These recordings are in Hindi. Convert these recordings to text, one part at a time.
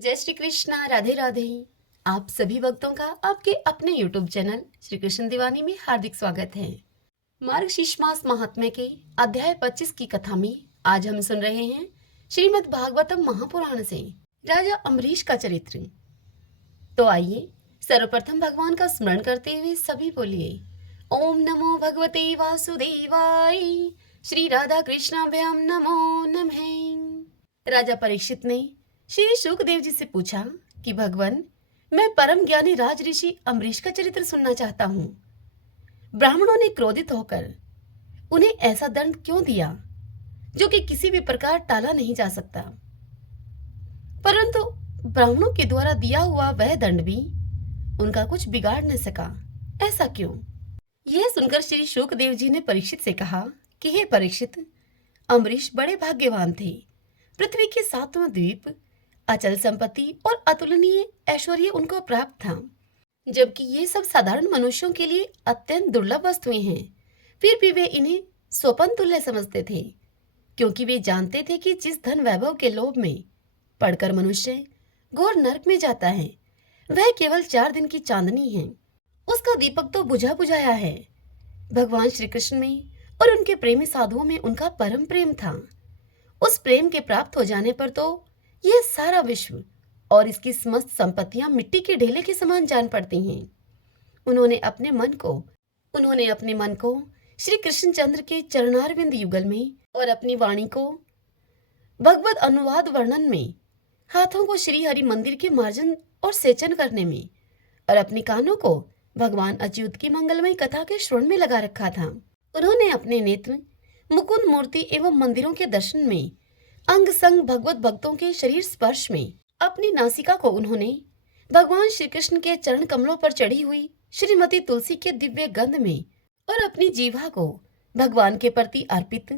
जय श्री कृष्णा, राधे राधे। आप सभी भक्तों का आपके अपने YouTube चैनल श्री कृष्ण दीवानी में हार्दिक स्वागत है। मार्गशीर्ष मास महात्म्य के अध्याय 25 की कथा में आज हम सुन रहे हैं श्रीमद् भागवतम महापुराण से राजा अम्बरीश का चरित्र। तो आइए सर्वप्रथम भगवान का स्मरण करते हुए सभी बोलिए ओम नमो भगवते वासुदेवाय। श्री राधा कृष्णाभ्याम नमो नमः। राजा परीक्षित ने श्री शुकदेव जी से पूछा कि भगवान, मैं परम ज्ञानी राज ऋषि अम्बरीश का चरित्र सुनना चाहता हूँ। ब्राह्मणों ने क्रोधित होकर उन्हें ऐसा दंड क्यों दिया जो कि किसी भी प्रकार टाला नहीं जा सकता, परंतु ब्राह्मणों के द्वारा दिया हुआ वह दंड भी उनका कुछ बिगाड़ न सका, ऐसा क्यों? यह सुनकर श्री शुकदेव जी ने परीक्षित से कहा कि हे परीक्षित, अम्बरीश बड़े भाग्यवान थे। पृथ्वी के सातवां द्वीप, अचल संपत्ति और अतुलनीय ऐश्वर्य उनको प्राप्त था। जबकि ये सब साधारण मनुष्यों के लिए अत्यंत दुर्लभ वस्तुएं हैं, फिर भी वे इन्हें स्वपन तुल्य समझते थे, क्योंकि वे जानते थे कि जिस धन वैभव के लोभ में पड़कर मनुष्य घोर नरक में जाता है, वह केवल 4 दिन की चांदनी है। उसका दीपक तो बुझा बुझाया है। भगवान श्री कृष्ण में और उनके प्रेमी साधुओं में उनका परम प्रेम था। उस प्रेम के प्राप्त हो जाने पर तो यह सारा विश्व और इसकी समस्त संपत्तियां मिट्टी के ढेले के समान जान पड़ती हैं। उन्होंने अपने मन को श्री कृष्णचंद्र के चरणारविंद युगल में और अपनी वाणी को भगवत अनुवाद वर्णन में, हाथों को श्री हरि मंदिर के मार्जन और सेचन करने में और अपने कानों को भगवान अच्युत की मंगलमय कथा के श्रवण में लगा रखा था। उन्होंने अपने नेत्र मुकुंद मूर्ति एवं मंदिरों के दर्शन में, अंग संग भगवत भक्तों के शरीर स्पर्श में, अपनी नासिका को उन्होंने भगवान श्री कृष्ण के चरण कमलों पर चढ़ी हुई श्रीमती तुलसी के दिव्य गंध में और अपनी जीवा को भगवान के प्रति अर्पित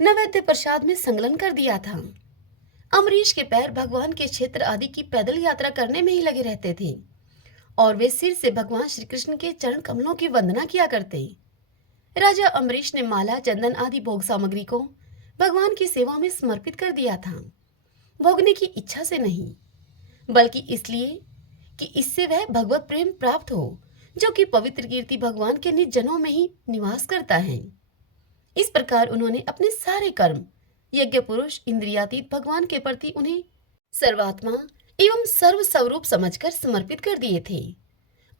नैवेद्य प्रसाद में संलग्न कर दिया था। अम्बरीश के पैर भगवान के क्षेत्र आदि की पैदल यात्रा करने में ही लगे रहते थे और वे सिर से भगवान श्री कृष्ण के चरण कमलों की वंदना किया करते। राजा अम्बरीश ने माला, चंदन आदि भोग सामग्री को भगवान की सेवा में समर्पित कर दिया था, भोगने की इच्छा से नहीं, बल्कि इसलिए कि इससे वह भगवत प्रेम प्राप्त हो, जो कि पवित्र कीर्ति भगवान के निज जनों में ही निवास करता है। इस प्रकार उन्होंने अपने सारे कर्म यज्ञ पुरुष इंद्रियातीत भगवान के प्रति उन्हें सर्वात्मा एवं सर्व स्वरूप समझकर समर्पित कर दिए थे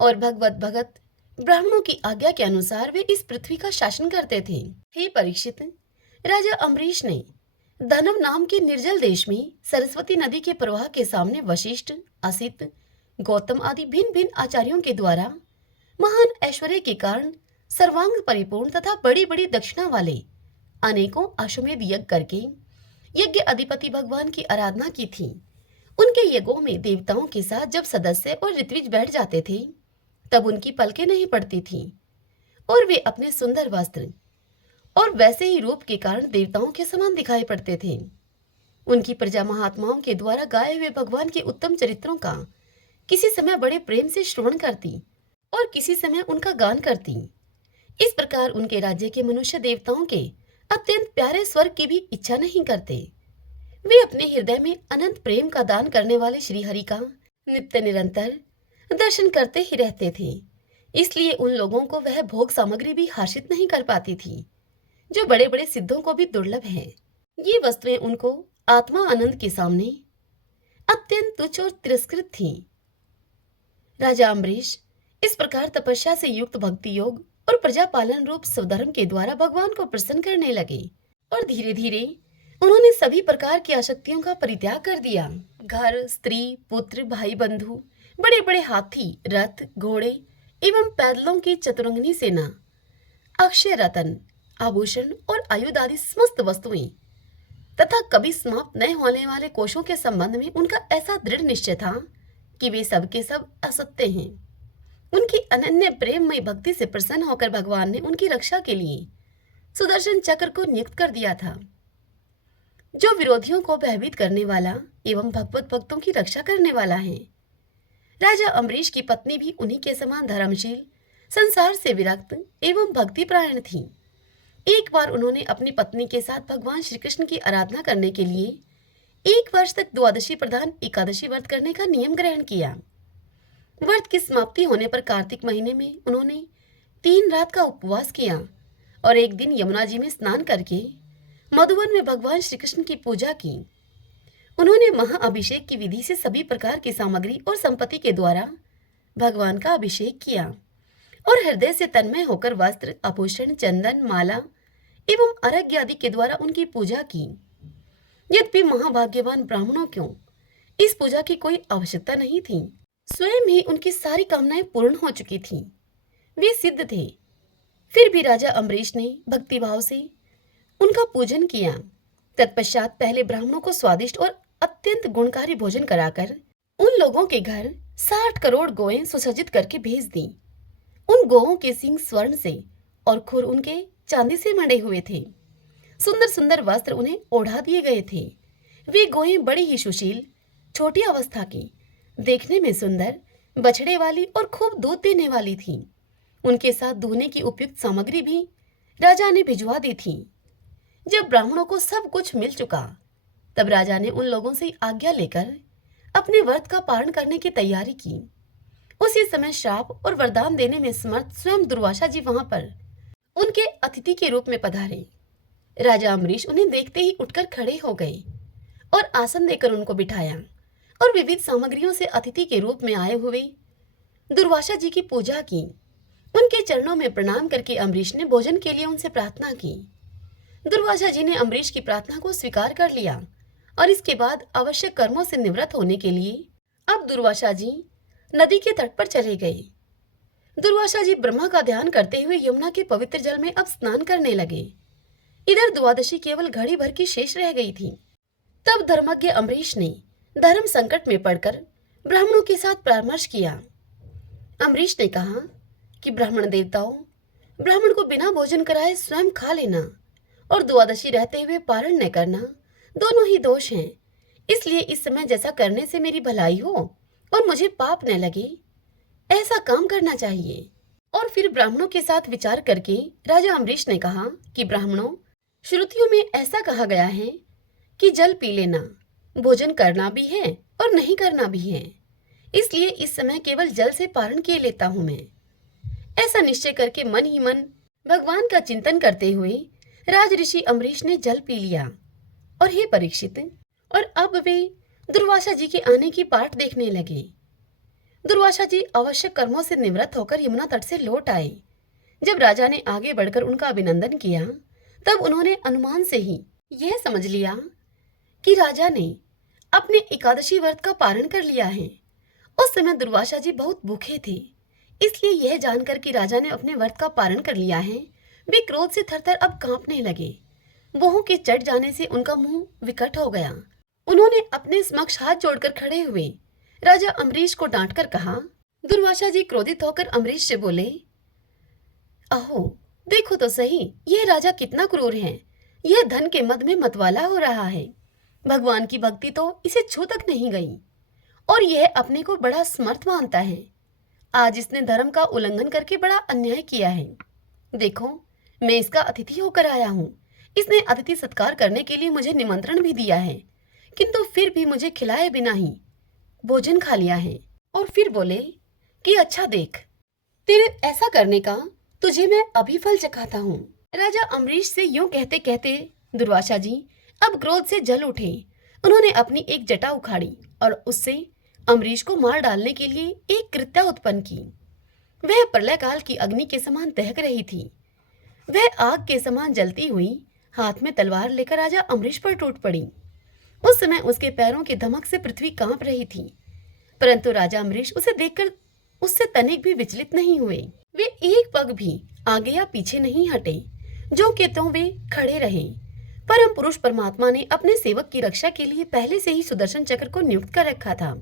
और भगवत भगत ब्राह्मणों की आज्ञा के अनुसार वे इस पृथ्वी का शासन करते थे। हे परीक्षित, राजा अम्बरीश ने धनव नाम के निर्जल देश में सरस्वती नदी के प्रवाह के सामने वशिष्ठ, असित, गौतम आदि भिन्न भिन्न आचार्यों के द्वारा महान ऐश्वर्य के कारण सर्वांग परिपूर्ण तथा बड़ी बड़ी दक्षिणा वाले अनेकों अश्वमेध यज्ञ करके यज्ञ अधिपति भगवान की आराधना की थी। उनके यज्ञों में देवताओं के साथ जब सदस्य और ऋत्विज बैठ जाते थे, तब उनकी पलकें नहीं पड़ती थी और वे अपने सुंदर वस्त्र और वैसे ही रूप के कारण देवताओं के समान दिखाई पड़ते थे। उनकी प्रजा महात्माओं के द्वारा गाए हुए भगवान के उत्तम चरित्रों का किसी समय बड़े प्रेम से श्रवण करती और किसी समय उनका गान करती। इस प्रकार उनके राज्य के मनुष्य देवताओं के अत्यंत प्यारे स्वर्ग की भी इच्छा नहीं करते। वे अपने हृदय में अनंत प्रेम का दान करने वाले श्री हरि का नित्य निरंतर दर्शन करते ही रहते थे। इसलिए उन लोगों को वह भोग सामग्री भी हासिल नहीं कर पाती थी, जो बड़े बड़े सिद्धों को भी दुर्लभ है। ये वस्तुएं उनको आत्मा आनंद के सामने अत्यंत तुच्छ और तिरस्कृत थी। राजा अम्बरीश इस प्रकार तपस्या से युक्त भक्ति योग और प्रजा पालन रूप स्वधर्म के द्वारा भगवान को प्रसन्न करने लगे और धीरे धीरे उन्होंने सभी प्रकार की आसक्तियों का परित्याग कर दिया। घर, स्त्री, पुत्र, भाई बंधु, बड़े बड़े हाथी, रथ, घोड़े एवं पैदलों की चतुरंगिनी सेना, अक्षय रतन, आभूषण और आयुध आदि समस्त वस्तुएं तथा कभी समाप्त न होने वाले कोशों के संबंध में उनका ऐसा दृढ़ निश्चय था कि वे सब के सब असत्य हैं। उनकी अनन्य प्रेममय भक्ति से प्रसन्न होकर भगवान ने उनकी रक्षा के लिए सुदर्शन चक्र को नियुक्त कर दिया था, जो विरोधियों को भयभीत करने वाला एवं भगवत भक्तों की रक्षा करने वाला है। राजा अम्बरीश की पत्नी भी उन्हीं के समान धर्मशील, संसार से विरक्त एवं भक्तिपरायण थी। एक बार उन्होंने अपनी पत्नी के साथ भगवान श्री कृष्ण की आराधना करने के लिए 1 वर्ष तक द्वादशी प्रधान एकादशी व्रत करने का नियम ग्रहण किया। व्रत की समाप्ति होने पर कार्तिक महीने में उन्होंने 3 रात का उपवास किया और एक दिन यमुना जी में स्नान करके मधुवन में भगवान श्री कृष्ण की पूजा की। उन्होंने महाअभिषेक की विधि से सभी प्रकार की सामग्री और संपत्ति के द्वारा भगवान का अभिषेक किया और हृदय से तन्मय होकर वस्त्र, आभूषण, चंदन, माला एवं अर्घ्य आदि के द्वारा उनकी पूजा की। यद्यपि महाभाग्यवान ब्राह्मणों को इस पूजा की कोई आवश्यकता नहीं थी, स्वयं ही उनकी सारी कामनाएं पूर्ण हो चुकी थीं, वे सिद्ध थे। फिर भी राजा अम्बरीश ने भक्तिभाव से उनका पूजन किया। तत्पश्चात पहले ब्राह्मणों को स्वादिष्ट और अत्यंत गुणकारी भोजन कराकर उन लोगों के घर 60 करोड़ गौएं सुसज्जित करके भेज दी। उन गौओं के सींग स्वर्ण से और खुर उनके चांदी से मढ़े हुए थे। सुंदर सुंदर वस्त्र उन्हें ओढ़ा दिए गए थे। वे गौएं बड़ी ही सुशील, छोटी अवस्था की, देखने में सुंदर, बछड़े वाली और खूब दूध देने वाली थीं। उनके साथ दूहने की उपयुक्त सामग्री भी राजा ने भिजवा दी थी। जब ब्राह्मणों को सब कुछ मिल चुका, तब राजा ने उन लोगों से आज्ञा लेकर अपने व्रत का पारण करने की तैयारी की। उसी समय श्राप और वरदान देने में समर्थ स्वयं दुर्वासा जी वहां पर उनके अतिथि के रूप में पधारे। राजा अम्बरीश उन्हें देखते ही उठकर खड़े हो गए और आसन देकर उनको बिठाया और विविध सामग्रियों से अतिथि के रूप में आए हुए दुर्वासा जी की पूजा की। उनके चरणों में प्रणाम करके अम्बरीश ने भोजन के लिए उनसे प्रार्थना की। दुर्वासा जी ने अम्बरीश की प्रार्थना को स्वीकार कर लिया और इसके बाद आवश्यक कर्मों से निवृत्त होने के लिए अब दुर्वासा जी नदी के तट पर चले गए। दुर्वासा जी ब्रह्मा का ध्यान करते हुए यमुना के पवित्र जल में अब स्नान करने लगे। इधर द्वादशी केवल घड़ी भर की शेष रह गई थी। तब धर्मज्ञ अम्बरीश ने धर्म संकट में पड़कर ब्राह्मणों के साथ परामर्श किया। अम्बरीश ने कहा कि ब्राह्मण देवताओं, ब्राह्मण को बिना भोजन कराए स्वयं खा लेना और द्वादशी रहते हुए पारण न करना दोनों ही दोष हैं। इसलिए इस समय जैसा करने से मेरी भलाई हो और मुझे पाप न लगे, ऐसा काम करना चाहिए। और फिर ब्राह्मणों के साथ विचार करके राजा अम्बरीश ने कहा कि ब्राह्मणों, श्रुतियों में ऐसा कहा गया है कि जल पी लेना, भोजन करना भी है और नहीं करना भी है। इसलिए इस समय केवल जल से पारण किए लेता हूं मैं। ऐसा निश्चय करके मन ही मन भगवान का चिंतन करते हुए राज ऋषि अम्बरीश ने जल पी लिया। और हे परीक्षित, और अब वे दुर्वासा जी के आने की बाट देखने लगे। दुर्वासा जी आवश्यक कर्मों से निवृत्त होकर यमुना तट से लौट आए। जब राजा ने आगे बढ़कर उनका अभिनंदन किया, तब उन्होंने अनुमान से ही यह समझ लिया कि राजा ने अपने एकादशी व्रत का पारण कर लिया है। उस समय दुर्वासा जी बहुत भूखे थे, इसलिए यह जानकर कि राजा ने अपने व्रत का पारण कर लिया है, वे क्रोध से थरथर अब कांपने लगे। भोहों के चढ़ जाने से उनका मुंह विकट हो गया। उन्होंने अपने समक्ष हाथ जोड़कर खड़े हुए राजा अम्बरीश को डांटकर कहा। दुर्वासा जी क्रोधित होकर अम्बरीश से बोले, अहो, देखो तो सही, यह राजा कितना क्रूर है। यह धन के मद में मतवाला हो रहा है। भगवान की भक्ति तो इसे छू तक नहीं गई और यह अपने को बड़ा समर्थ मानता है। आज इसने धर्म का उल्लंघन करके बड़ा अन्याय किया है। देखो, मैं इसका अतिथि होकर आया हूँ। इसने अतिथि सत्कार करने के लिए मुझे निमंत्रण भी दिया है, किंतु फिर भी मुझे खिलाए बिना ही भोजन खा लिया है। और फिर बोले कि अच्छा देख, तेरे ऐसा करने का तुझे मैं अभी फल चखाता हूँ। राजा अम्बरीश से यूं कहते कहते दुर्वासा जी अब क्रोध से जल उठे। उन्होंने अपनी एक जटा उखाड़ी और उससे अम्बरीश को मार डालने के लिए एक कृत्या उत्पन्न की। वह प्रलय काल की अग्नि के समान दहक रही थी। वह आग के समान जलती हुई हाथ में तलवार लेकर राजा अम्बरीश पर टूट पड़ी। उस समय उसके पैरों की धमक से पृथ्वी कांप रही थी, परंतु राजा अम्बरीश उसे देखकर उससे तनिक भी विचलित नहीं हुए। वे एक पग भी आगे या पीछे नहीं हटे, जो के त्यों वे खड़े रहे। परम पुरुष परमात्मा ने अपने सेवक की रक्षा के लिए पहले से ही सुदर्शन चक्र को नियुक्त कर रखा था।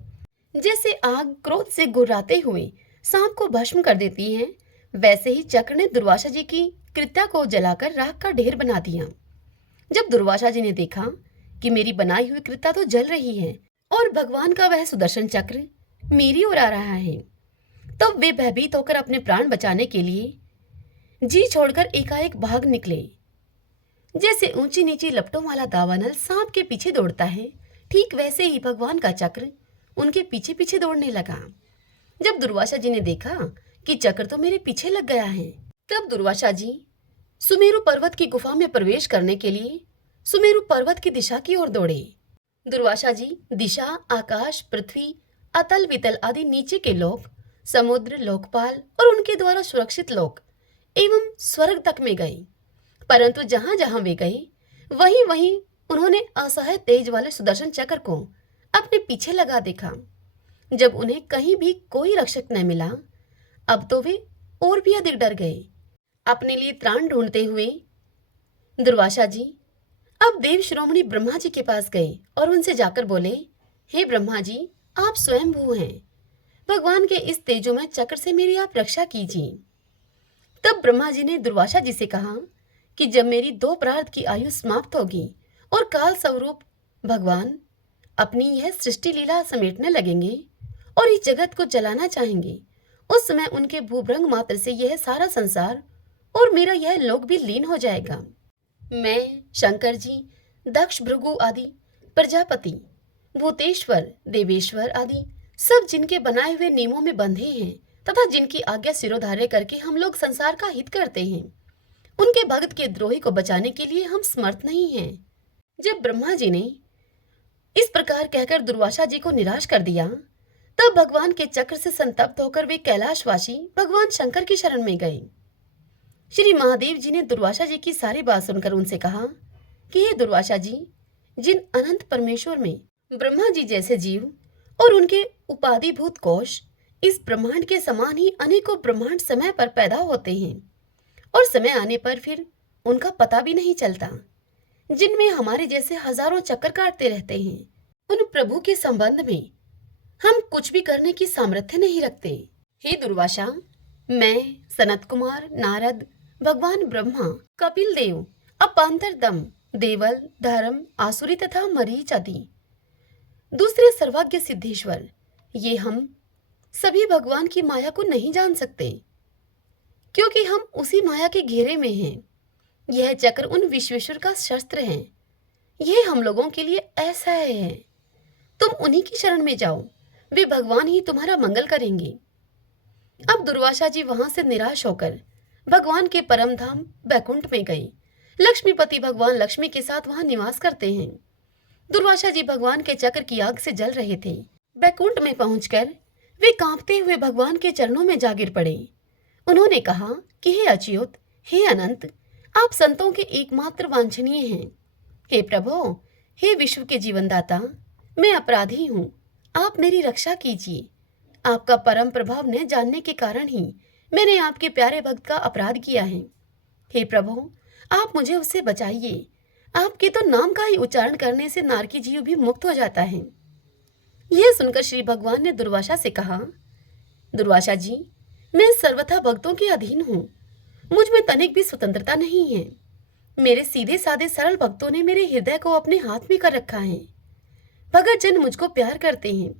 जैसे आग क्रोध से गुर्राते हुए सांप को भस्म कर देती है, वैसे ही चक्र ने दुर्वासा जी की कृत्या को जलाकर राख का ढेर बना दिया। जब दुर्वासा जी ने देखा कि मेरी बनाई हुई कृत्या तो जल रही है और भगवान का वह सुदर्शन चक्र मेरी ओर आ रहा है, तब वे भयभीत होकर अपने प्राण बचाने के लिए जी छोड़कर एकाएक भाग निकले। जैसे ऊंची नीची लपटों वाला दावानल सांप के पीछे दौड़ता है, ठीक वैसे ही भगवान का चक्र उनके पीछे पीछे दौड़ने लगा। जब दुर्वासा जी ने देखा कि चक्र तो मेरे पीछे लग गया है, तब दुर्वासा जी सुमेरु पर्वत की गुफा में प्रवेश करने के लिए सुमेरु पर्वत की दिशा की ओर दौड़े। दुर्वासा जी दिशा, आकाश, पृथ्वी, अतल वितल आदि नीचे के लोक, समुद्र, लोकपाल और उनके द्वारा सुरक्षित लोक एवं स्वर्ग तक में गए। परंतु जहां जहां वे गए, वहीं वहीं उन्होंने असह्य तेज वाले सुदर्शन चक्र को अपने पीछे लगा देखा। जब उन्हें कहीं भी कोई रक्षक न मिला, अब तो वे और भी अधिक डर गए। अपने लिए त्राण ढूंढते हुए दुर्वासा जी अब देव शिरोमणि ब्रह्मा जी के पास गए और उनसे जाकर बोले, हे ब्रह्मा जी, आप स्वयंभू हैं, भगवान के इस तेजोमय चक्र से मेरी आप रक्षा कीजिए। तब ब्रह्मा जी ने दुर्वासा जी से कहा कि जब मेरी 2 प्रार्थ की आयु समाप्त होगी और काल स्वरूप भगवान अपनी यह सृष्टि लीला समेटने लगेंगे और इस जगत को जलाना चाहेंगे, उस समय उनके भूभ्रंग मात्र से यह सारा संसार और मेरा यह लोक भी लीन हो जाएगा। मैं, शंकर जी, दक्ष, भृगु आदि, प्रजापति, भूतेश्वर, देवेश्वर आदि सब जिनके बनाए हुए नियमों में बंधे हैं तथा जिनकी आज्ञा सिरोधार्य करके हम लोग संसार का हित करते हैं, उनके भक्त के द्रोही को बचाने के लिए हम समर्थ नहीं हैं। जब ब्रह्मा जी ने इस प्रकार कहकर दुर्वासा जी को निराश कर दिया, तब भगवान के चक्र से संतप्त होकर वे कैलाशवासी भगवान शंकर की शरण में गए। श्री महादेव जी ने दुर्वासा जी की सारी बात सुनकर उनसे कहा कि हे दुर्वासा जी, जिन अनंत परमेश्वर में ब्रह्मा जी जैसे जीव और उनके उपाधिभूत कोश इस ब्रह्मांड के समान ही अनेकों ब्रह्मांड समय पर पैदा होते हैं और समय आने पर फिर उनका पता भी नहीं चलता, जिनमें हमारे जैसे हजारों चक्कर काटते रहते हैं, उन प्रभु के संबंध में हम कुछ भी करने की सामर्थ्य नहीं रखते। हे दुर्वासा, मैं, सनत कुमार, नारद, भगवान ब्रह्मा, कपिल देव, अपांतर दम, देवल, धर्म, आसुरी तथा मरीच आदि दूसरे सर्वज्ञ सिद्धेश्वर, ये हम सभी भगवान की माया को नहीं जान सकते, क्योंकि हम उसी माया के घेरे में हैं। यह चक्र उन विश्वेश्वर का शस्त्र है, यह हम लोगों के लिए ऐसा है। तुम उन्हीं की शरण में जाओ, वे भगवान ही तुम्हारा मंगल करेंगे। अब दुर्वासा जी वहां से निराश होकर भगवान के परम धाम बैकुंठ में गए। लक्ष्मीपति भगवान लक्ष्मी के साथ वहां निवास करते हैं। दुर्वासा जी भगवान के चक्र की आग से जल रहे थे। बैकुंठ में पहुंचकर वे कांपते हुए भगवान के चरणों में जा गिर पड़े। उन्होंने कहा कि हे अच्युत, हे अनंत, आप संतों के एकमात्र वांछनीय हैं। हे प्रभु, हे विश्व के जीवनदाता, मैं अपराधी हूँ, आप मेरी रक्षा कीजिए। आपका परम प्रभाव न जानने के कारण ही मैंने आपके प्यारे भक्त का अपराध किया है। हे प्रभु, आप मुझे उससे बचाइए। आपके तो नाम का ही उच्चारण करने से नारकी जीव भी मुक्त हो जाता है। यह सुनकर श्री भगवान ने दुर्वासा से कहा, दुर्वासा जी, मैं सर्वथा भक्तों के अधीन हूँ, मुझ में तनिक भी स्वतंत्रता नहीं है। मेरे सीधे साधे सरल भक्तों ने मेरे हृदय को अपने हाथ में कर रखा है। भगत जन मुझको प्यार करते हैं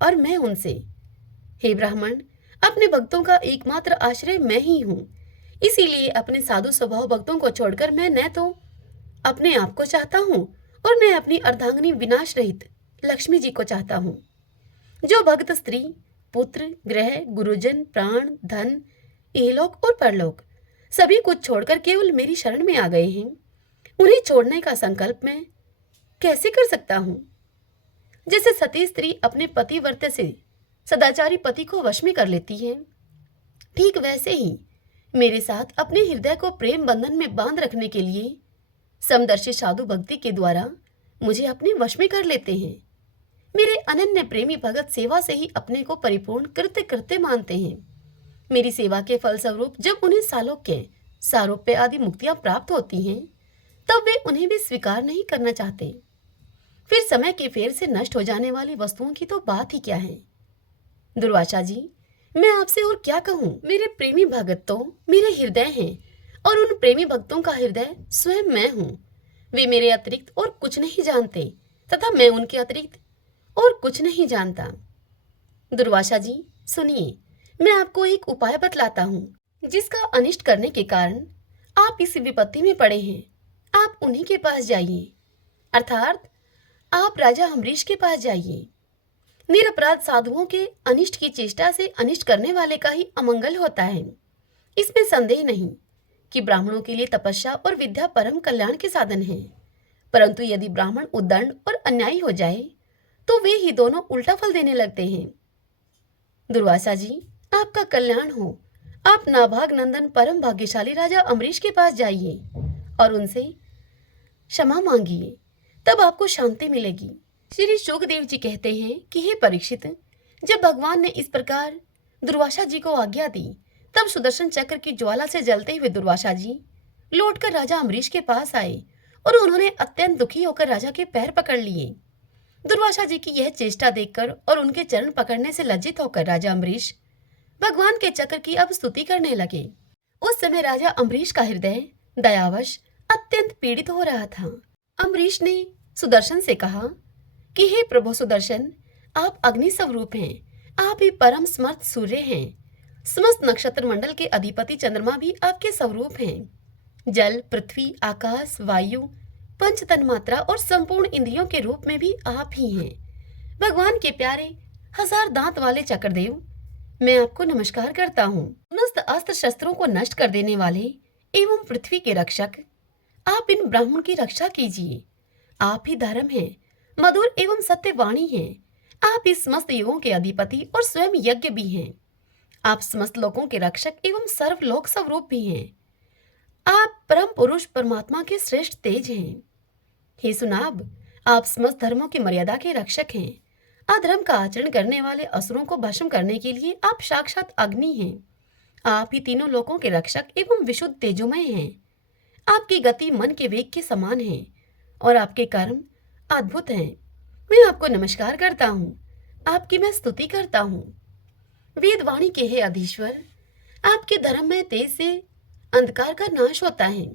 और मैं उनसे। हे ब्राह्मण, अपने भक्तों का एकमात्र आश्रय मैं ही हूँ, इसीलिए अपने साधु स्वभाव भक्तों को छोड़कर मैं न तो अपने आप को चाहता हूँ और न अपनी अर्धांगिनी विनाश रहित लक्ष्मी जी को चाहता हूँ। जो भक्त स्त्री, पुत्र, ग्रह, गुरुजन, प्राण, धन, इहलोक और परलोक सभी कुछ छोड़कर केवल मेरी शरण में आ गए हैं, उन्हें छोड़ने का संकल्प मैं कैसे कर सकता हूँ? जैसे सती स्त्री अपने पतिव्रत से सदाचारी पति को वश में कर लेती है, ठीक वैसे ही मेरे साथ अपने हृदय को प्रेम बंधन में बांध रखने के लिए समदर्शी साधु भक्ति के द्वारा मुझे अपने वश में कर लेते हैं। मेरे अनन्य प्रेमी भगत सेवा से ही अपने को परिपूर्ण कृत्य कृत्य मानते हैं। मेरी सेवा के फलस्वरूप जब उन्हें सालोक्य, सारोप्य आदि मुक्तियां प्राप्त होती हैं, तब वे उन्हें भी स्वीकार नहीं करना चाहते। फिर समय के फेर से नष्ट हो जाने वाली वस्तुओं की तो बात ही क्या है। दुर्वासा जी, मैं आपसे और क्या कहूँ? मेरे प्रेमी भगत तो मेरे हृदय हैं और उन प्रेमी भक्तों का हृदय स्वयं मैं हूँ। वे मेरे अतिरिक्त और कुछ नहीं जानते तथा मैं उनके अतिरिक्त और कुछ नहीं जानता। दुर्वासा जी, सुनिए, मैं आपको एक उपाय बतलाता हूँ, जिसका अनिष्ट करने के कारण आप इस विपत्ति में पड़े हैं। आप उन्हीं के पास जाइए, अर्थात आप राजा अम्बरीश के पास जाइए। निरपराध साधुओं के अनिष्ट की चेष्टा से अनिष्ट करने वाले का ही अमंगल होता है। इसमें संदेह नहीं कि ब्राह्मणों के लिए तपस्या और विद्या परम कल्याण के साधन है, परंतु यदि ब्राह्मण उद्दंड और अन्यायी हो जाए तो वे ही दोनों उल्टा फल देने लगते हैं। दुर्वासा जी, आपका कल्याण हो। आप नाभाग नंदन परम भाग्यशाली राजा अम्बरीश के पास जाइए और उनसे क्षमा मांगिए, तब आपको शांति मिलेगी। श्री शुकदेव जी कहते हैं कि हे परीक्षित, जब भगवान ने इस प्रकार दुर्वासा जी को आज्ञा दी, तब सुदर्शन चक्र की ज्वाला से जलते हुए दुर्वासा जी लौटकर राजा अम्बरीश के पास आए और उन्होंने अत्यंत दुखी होकर राजा के पैर पकड़ लिए। दुर्वासा जी की यह चेष्टा देखकर और उनके चरण पकड़ने से लज्जित होकर राजा अम्बरीश भगवान के चक्र की अब स्तुति करने लगे। उस समय राजा अम्बरीश का हृदय दयावश अत्यंत पीड़ित हो रहा था। अम्बरीश ने सुदर्शन से कहा कि हे प्रभु सुदर्शन, आप अग्नि स्वरूप हैं, आप ही परम समर्थ सूर्य हैं। समस्त नक्षत्र मंडल के अधिपति चंद्रमा भी आपके स्वरूप हैं। जल, पृथ्वी, आकाश, वायु, पंच तन्मात्रा और संपूर्ण इंद्रियों के रूप में भी आप ही हैं। भगवान के प्यारे हजार दांत वाले चक्रदेव, मैं आपको नमस्कार करता हूँ। समस्त अस्त्र शस्त्रों को नष्ट कर देने वाले एवं पृथ्वी के रक्षक, आप इन ब्राह्मण की रक्षा कीजिए। आप ही धर्म हैं, मधुर एवं सत्य वाणी हैं। आप इस समस्त युगों के अधिपति और स्वयं यज्ञ भी हैं। आप समस्त लोकों के रक्षक एवं सर्वलोक स्वरूप भी हैं। आप परम पुरुष परमात्मा के श्रेष्ठ तेज हैं। हे सुनाब, आप समस्त धर्मों की मर्यादा के रक्षक हैं। अधर्म का आचरण करने वाले असुरों को भस्म करने के लिए आप साक्षात अग्नि हैं। आप ही तीनों लोकों के रक्षक एवं विशुद्ध तेजोमय हैं। आपकी गति मन के वेग के समान है और आपके कर्म अद्भुत हैं। मैं आपको नमस्कार करता हूँ, आपकी मैं स्तुति करता हूँ। वेदवाणी के हे अधीश्वर, आपके धर्म में तेज से अंधकार का नाश होता है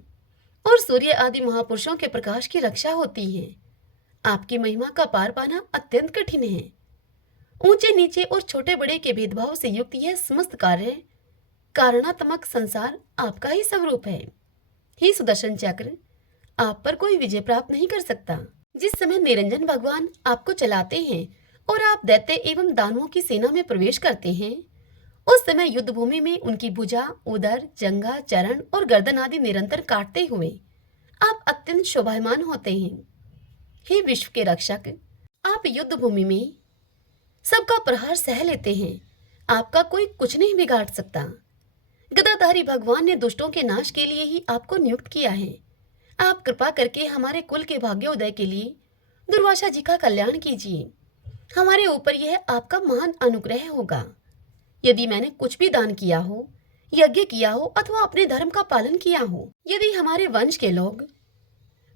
और सूर्य आदि महापुरुषों के प्रकाश की रक्षा होती है। आपकी महिमा का पार पाना अत्यंत कठिन है। ऊंचे नीचे और छोटे बड़े के भेदभाव से युक्त यह समस्त कार्य कारणात्मक संसार आपका ही स्वरूप है। हे सुदर्शन चक्र, आप पर कोई विजय प्राप्त नहीं कर सकता। जिस समय निरंजन भगवान आपको चलाते हैं और आप दैत्य एवं दानवों की सेना में प्रवेश करते हैं, उस समय युद्ध भूमि में उनकी भुजा, उदर, जंघा, चरण और गर्दन आदि निरंतर काटते हुए आप अत्यंत शोभायमान होते हैं। हे विश्व के रक्षक, आप युद्ध भूमि में सबका प्रहार सह लेते हैं। आपका कोई कुछ नहीं बिगाड़ सकता। गदाधारी भगवान ने दुष्टों के नाश के लिए ही आपको नियुक्त किया है। आप कृपा करके हमारे कुल के भाग्योदय के लिए दुर्वासा जी का कल्याण कीजिए। हमारे ऊपर यह आपका महान अनुग्रह होगा। यदि मैंने कुछ भी दान किया हो, यज्ञ किया हो अथवा अपने धर्म का पालन किया हो, यदि हमारे वंश के लोग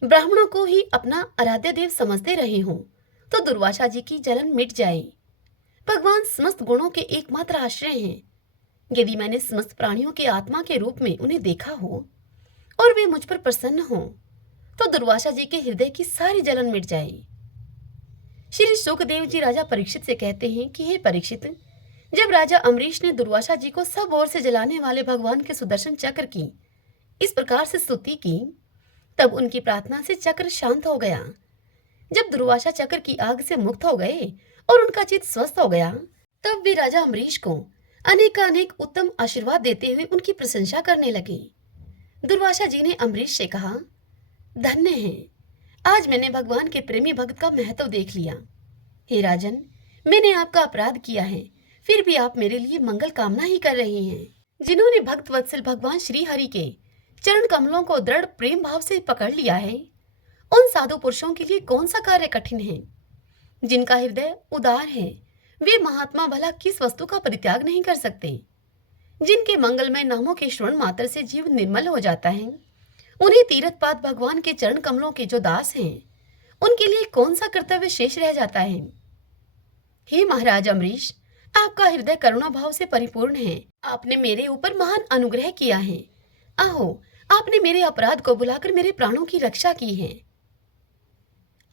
ब्राह्मणों को ही अपना आराध्य देव समझते रहे हों, तो दुर्वासा जी की जलन मिट जाए। भगवान समस्त गुणों के एकमात्र आश्रय हैं। यदि मैंने समस्त प्राणियों के आत्मा के रूप में उन्हें देखा हो और वे मुझ पर प्रसन्न हों, तो दुर्वासा जी के हृदय की सारी जलन मिट जाए। श्री शुकदेव जी राजा परीक्षित से कहते हैं कि हे परीक्षित, जब राजा अम्बरीश ने दुर्वासा जी को सब ओर से जलाने वाले भगवान के सुदर्शन चक्र की इस प्रकार से स्तुति की, तब उनकी प्रार्थना से चक्र शांत हो गया। जब दुर्वासा चक्र की आग से मुक्त हो गए और उनका चित्त स्वस्थ हो गया, तब वे राजा अम्बरीश को अनेक उत्तम आशीर्वाद देते हुए उनकी प्रशंसा करने लगे। दुर्वासा जी ने अम्बरीश से कहा, धन्य है, आज मैंने भगवान के प्रेमी भक्त का महत्व देख लिया। हे राजन, मैंने आपका अपराध किया है, फिर भी आप मेरे लिए मंगल कामना ही कर रहे हैं। जिन्होंने भक्त वत्सल भगवान श्री हरि के चरण कमलों को दृढ़ प्रेम भाव से पकड़ लिया है, उन साधु पुरुषों के लिए कौन सा कार्य कठिन है। जिनका हृदय उदार है, वे महात्मा भला किस वस्तु का परित्याग नहीं कर सकते। जिनके मंगलमय नामों के श्रवण मात्र से जीव निर्मल हो जाता है, उन्हें तीर्थपाद भगवान के चरण कमलों के जो दास हैं, उनके लिए कौन सा कर्तव्य शेष रह जाता है। हे महाराज अम्बरीश, आपका हृदय करुणा भाव से परिपूर्ण है। आपने मेरे ऊपर महान अनुग्रह किया है। आहो, आपने मेरे अपराध को बुलाकर मेरे प्राणों की रक्षा की है।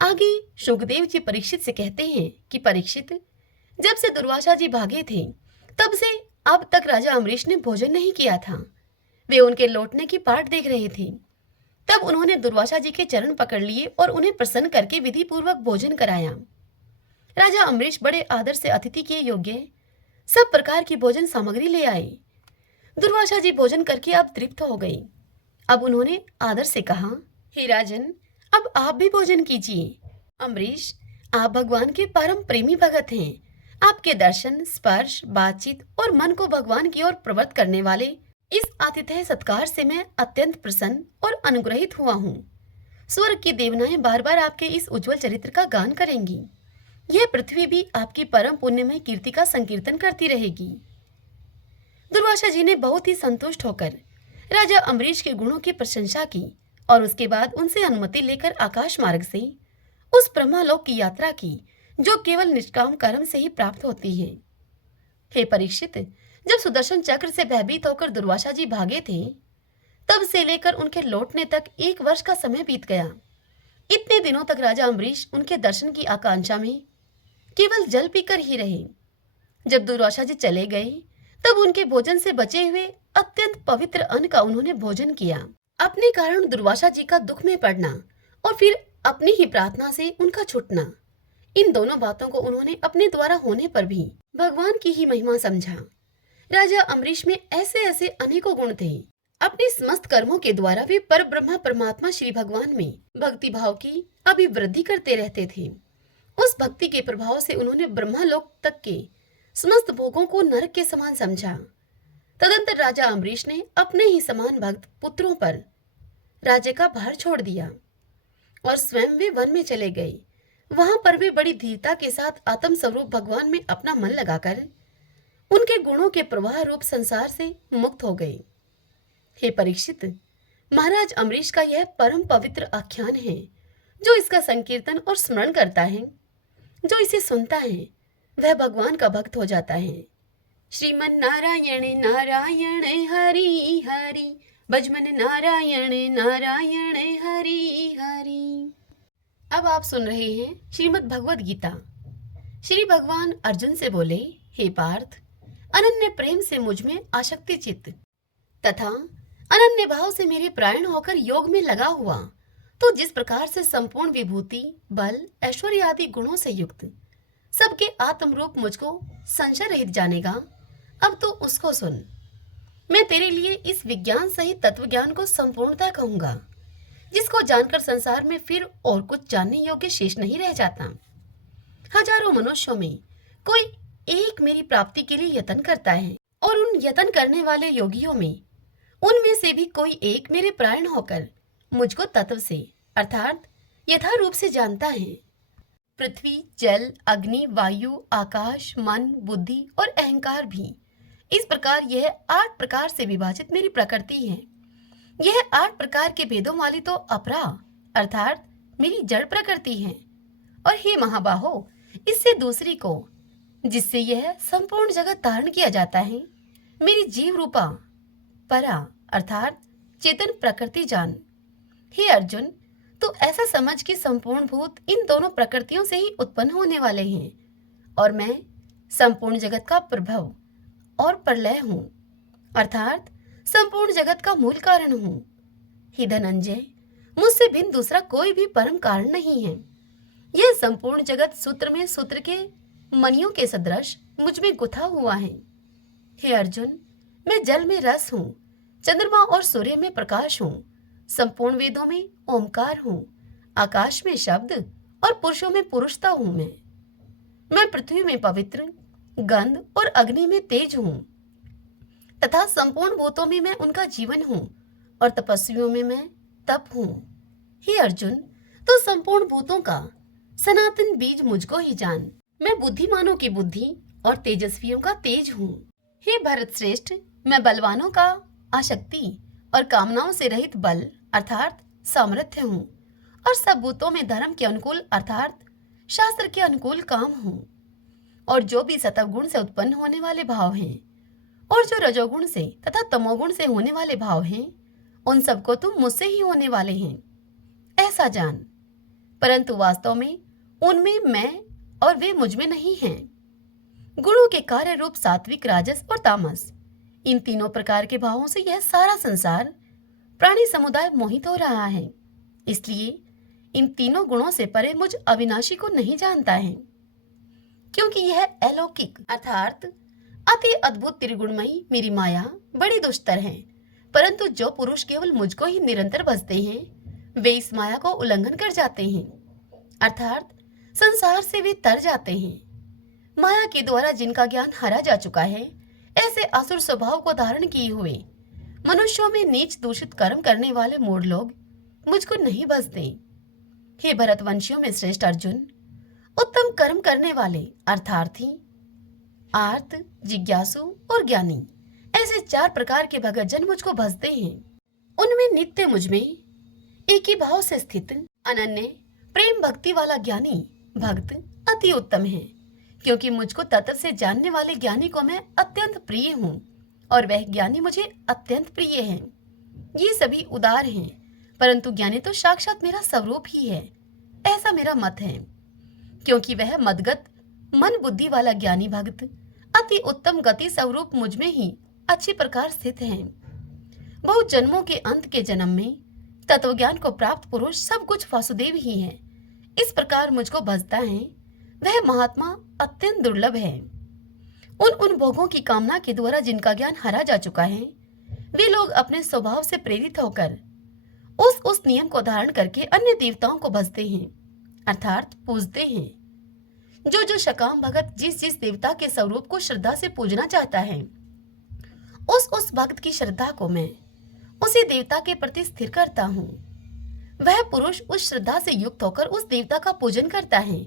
आगे शुकदेव जी परीक्षित से कहते हैं कि परीक्षित, जब से दुर्वासा जी भागे थे, तब से अब तक राजा अम्बरीश ने भोजन नहीं किया था। वे उनके लौटने की बाट देख रहे थे। तब उन्होंने दुर्वासा जी के चरण पकड़ लिए और उन्हें प्रसन्न करके विधि पूर्वक भोजन कराया। राजा अम्बरीश बड़े आदर से अतिथि के योग्य सब प्रकार की भोजन सामग्री ले आए। दुर्वासा जी भोजन करके अब तृप्त हो गई। अब उन्होंने आदर से कहा, हे राजन, अब आप भी भोजन कीजिए। अम्बरीश, आप भगवान के परम प्रेमी भगत हैं। आपके दर्शन, स्पर्श, बातचीत और मन को भगवान की ओर प्रवृत्त करने वाले इस आतिथ्य सत्कार से मैं अत्यंत प्रसन्न और अनुग्रहित हुआ हूँ। स्वर्ग की देवनाएं बार बार आपके इस उज्जवल चरित्र का गान करेंगी। यह पृथ्वी भी आपकी परम पुण्यमय कीर्ति का संकीर्तन करती रहेगी। दुर्वासा जी ने बहुत ही संतुष्ट होकर राजा अम्बरीश के गुणों की प्रशंसा की और उसके बाद उनसे अनुमति लेकर आकाश मार्ग से उस ब्रह्मालोक की यात्रा की जो केवल निष्काम कर्म से ही प्राप्त होती है। हे परीक्षित, जब सुदर्शन चक्र से भयभीत होकर दुर्वासा जी भागे थे, तब से लेकर उनके लौटने तक 1 वर्ष का समय बीत गया। इतने दिनों तक राजा अम्बरीश उनके दर्शन की आकांक्षा में केवल जल पीकर ही रहे। जब दुर्वासा जी चले गए, तब उनके भोजन से बचे हुए अत्यंत पवित्र अन्न का उन्होंने भोजन किया। अपने कारण दुर्वासा जी का दुख में पड़ना और फिर अपनी ही प्रार्थना से उनका छूटना, इन दोनों बातों को उन्होंने अपने द्वारा होने पर भी भगवान की ही महिमा समझा। राजा अम्बरीश में ऐसे ऐसे अनेकों गुण थे। अपने समस्त कर्मों के द्वारा वे पर ब्रह्मा परमात्मा श्री भगवान में भक्ति भाव की अभिवृद्धि करते रहते थे। उस भक्ति के प्रभाव से उन्होंने ब्रह्मालोक तक के समस्त भोगों को नरक के समान समझा। तदंतर राजा अम्बरीश ने अपने ही समान भक्त पुत्रों पर राज्य का भार छोड़ दिया और स्वयं वे वन में चले गए। वहां पर वे बड़ी धीरता के साथ आत्म स्वरूप भगवान में अपना मन लगाकर उनके गुणों के प्रवाह रूप संसार से मुक्त हो गए। हे परीक्षित, महाराज अम्बरीश का यह परम पवित्र आख्यान है। जो इसका संकीर्तन और स्मरण करता है, जो इसे सुनता है, वह भगवान का भक्त हो जाता है। श्रीमन नारायण नारायण हरि हरि, भजमन नारायण नारायण हरि हरि। अब आप सुन रहे हैं श्रीमद् भगवद गीता। श्री भगवान अर्जुन से बोले, हे पार्थ, अनन्य प्रेम से मुझ में आसक्ति चित्त तथा अनन्य भाव से मेरे प्राण होकर योग में लगा हुआ, तो जिस प्रकार से संपूर्ण विभूति, बल, ऐश्वर्य आदि गुणों से युक्त सबके आत्मरूप मुझको संशय रहित जानेगा, अब तो उसको सुन। मैं तेरे लिए इस विज्ञान सहित तत्व ज्ञान को संपूर्णतः कहूंगा, जिसको जानकर संसार में फिर और कुछ जानने योग्य शेष नहीं रह जाता। हजारों मनुष्यों में कोई एक मेरी प्राप्ति के लिए यत्न करता है और उन यत्न करने वाले योगियों में उनमें से भी कोई एक मेरे प्राण होकर मुझको तत्व से अर्थात यथारूप से जानता है। पृथ्वी, जल, अग्नि, वायु, आकाश, मन, बुद्धि और अहंकार भी इस प्रकार यह 8 प्रकार से विभाजित मेरी प्रकृति है। यह 8 प्रकार के भेदों वाली तो अपरा अर्थात मेरी जड़ प्रकृति है। और हे महाबाहो, इससे दूसरी को, जिससे यह संपूर्ण जगत धारण किया जाता है, मेरी जीव रूपा परा अर्थात चेतन प्रकृति जान। हे अर्जुन, तो ऐसा समझ कि संपूर्ण भूत इन दोनों प्रकृतियों से ही उत्पन्न होने वाले हैं और मैं संपूर्ण जगत का प्रभव और प्रलय हूँ अर्थात संपूर्ण जगत का मूल कारण हूँ। हे धनंजय, मुझसे भिन्न दूसरा कोई भी परम कारण नहीं है। यह संपूर्ण जगत सूत्र में सूत्र के मणियों के सदृश मुझ में गुथा हुआ है। हे अर्जुन, मैं जल में रस हूँ, चंद्रमा और सूर्य में प्रकाश हूँ, संपूर्ण वेदों में ओमकार हूँ, आकाश में शब्द और पुरुषों में पुरुषता हूँ। मैं पृथ्वी में पवित्र, गंध और अग्नि में तेज हूँ तथा संपूर्ण भूतों में मैं उनका जीवन हूँ और तपस्वियों में मैं तप हूँ। हे अर्जुन, तो संपूर्ण भूतों का सनातन बीज मुझको ही जान। मैं बुद्धिमानों की बुद्धि और तेजस्वियों का तेज हूँ। हे भरत श्रेष्ठ, मैं बलवानों का आशक्ति और कामनाओं से रहित बल अर्थात सामर्थ्य हूँ और सब भूतों में धर्म के अनुकूल अर्थात शास्त्र के अनुकूल काम हूँ। और जो भी सतवगुण से उत्पन्न होने वाले भाव हैं और जो रजोगुण से तथा तमोगुण से होने वाले भाव हैं, उन सबको तुम मुझसे ही होने वाले हैं, ऐसा जान। परंतु वास्तव में उनमें मैं और वे मुझ में नहीं हैं। गुणों के कार्य रूप सात्विक, राजस और तामस, इन तीनों प्रकार के भावों से यह सारा संसार प्राणी समुदाय मोहित हो रहा है। इसलिए इन तीनों गुणों से परे मुझ अविनाशी को नहीं जानता है, क्योंकि यह अलौकिक अर्थात अति अद्भुत त्रिगुणमयी मेरी माया बड़ी दुष्टर है। परंतु जो पुरुष केवल मुझको ही निरंतर भजते हैं वे इस माया को उल्लंघन कर जाते हैं, अर्थात संसार से वे तर जाते हैं। माया के द्वारा जिनका ज्ञान हरा जा चुका है, ऐसे असुर स्वभाव को धारण किए हुए मनुष्यों में नीच दूषित कर्म करने वाले मूढ़ लोग मुझको नहीं भजते। हे भरतवंशियों में श्रेष्ठ अर्जुन, उत्तम कर्म करने वाले अर्थार्थी, आर्त, जिज्ञासु और ज्ञानी, ऐसे 4 प्रकार के भगत जन मुझको भजते हैं। उनमें नित्य मुझ में एक ही भाव से स्थित अनन्य प्रेम भक्ति वाला ज्ञानी भक्त अति उत्तम है, क्योंकि मुझको तत्व से जानने वाले ज्ञानी को मैं अत्यंत प्रिय हूँ और वह ज्ञानी मुझे अत्यंत प्रिय है। ये सभी उदार हैं, परंतु ज्ञानी तो साक्षात मेरा स्वरूप ही है, ऐसा मेरा मत है। क्योंकि वह मदगत मन बुद्धि वाला ज्ञानी भक्त अति उत्तम गति स्वरूप मुझ में ही अच्छी प्रकार स्थित है। बहुत जन्मों के अंत के जन्म में तत्व ज्ञान को प्राप्त पुरुष सब कुछ वासुदेव ही है। इस प्रकार मुझको भजता है वह महात्मा अत्यंत दुर्लभ है। उन भोगों की कामना के द्वारा जिनका ज्ञान हरा जा चुका है, वे लोग अपने स्वभाव से प्रेरित होकर उस नियम को धारण करके अन्य देवताओं को भजते हैं, अर्थात पूजते हैं। जो शकाम भगत जिस देवता के स्वरूप को श्रद्धा से पूजना चाहता है, उस भक्त की श्रद्धा को मैं उसी देवता के प्रति स्थिर करता हूँ। वह पुरुष उस श्रद्धा से युक्त होकर उस देवता का पूजन करता है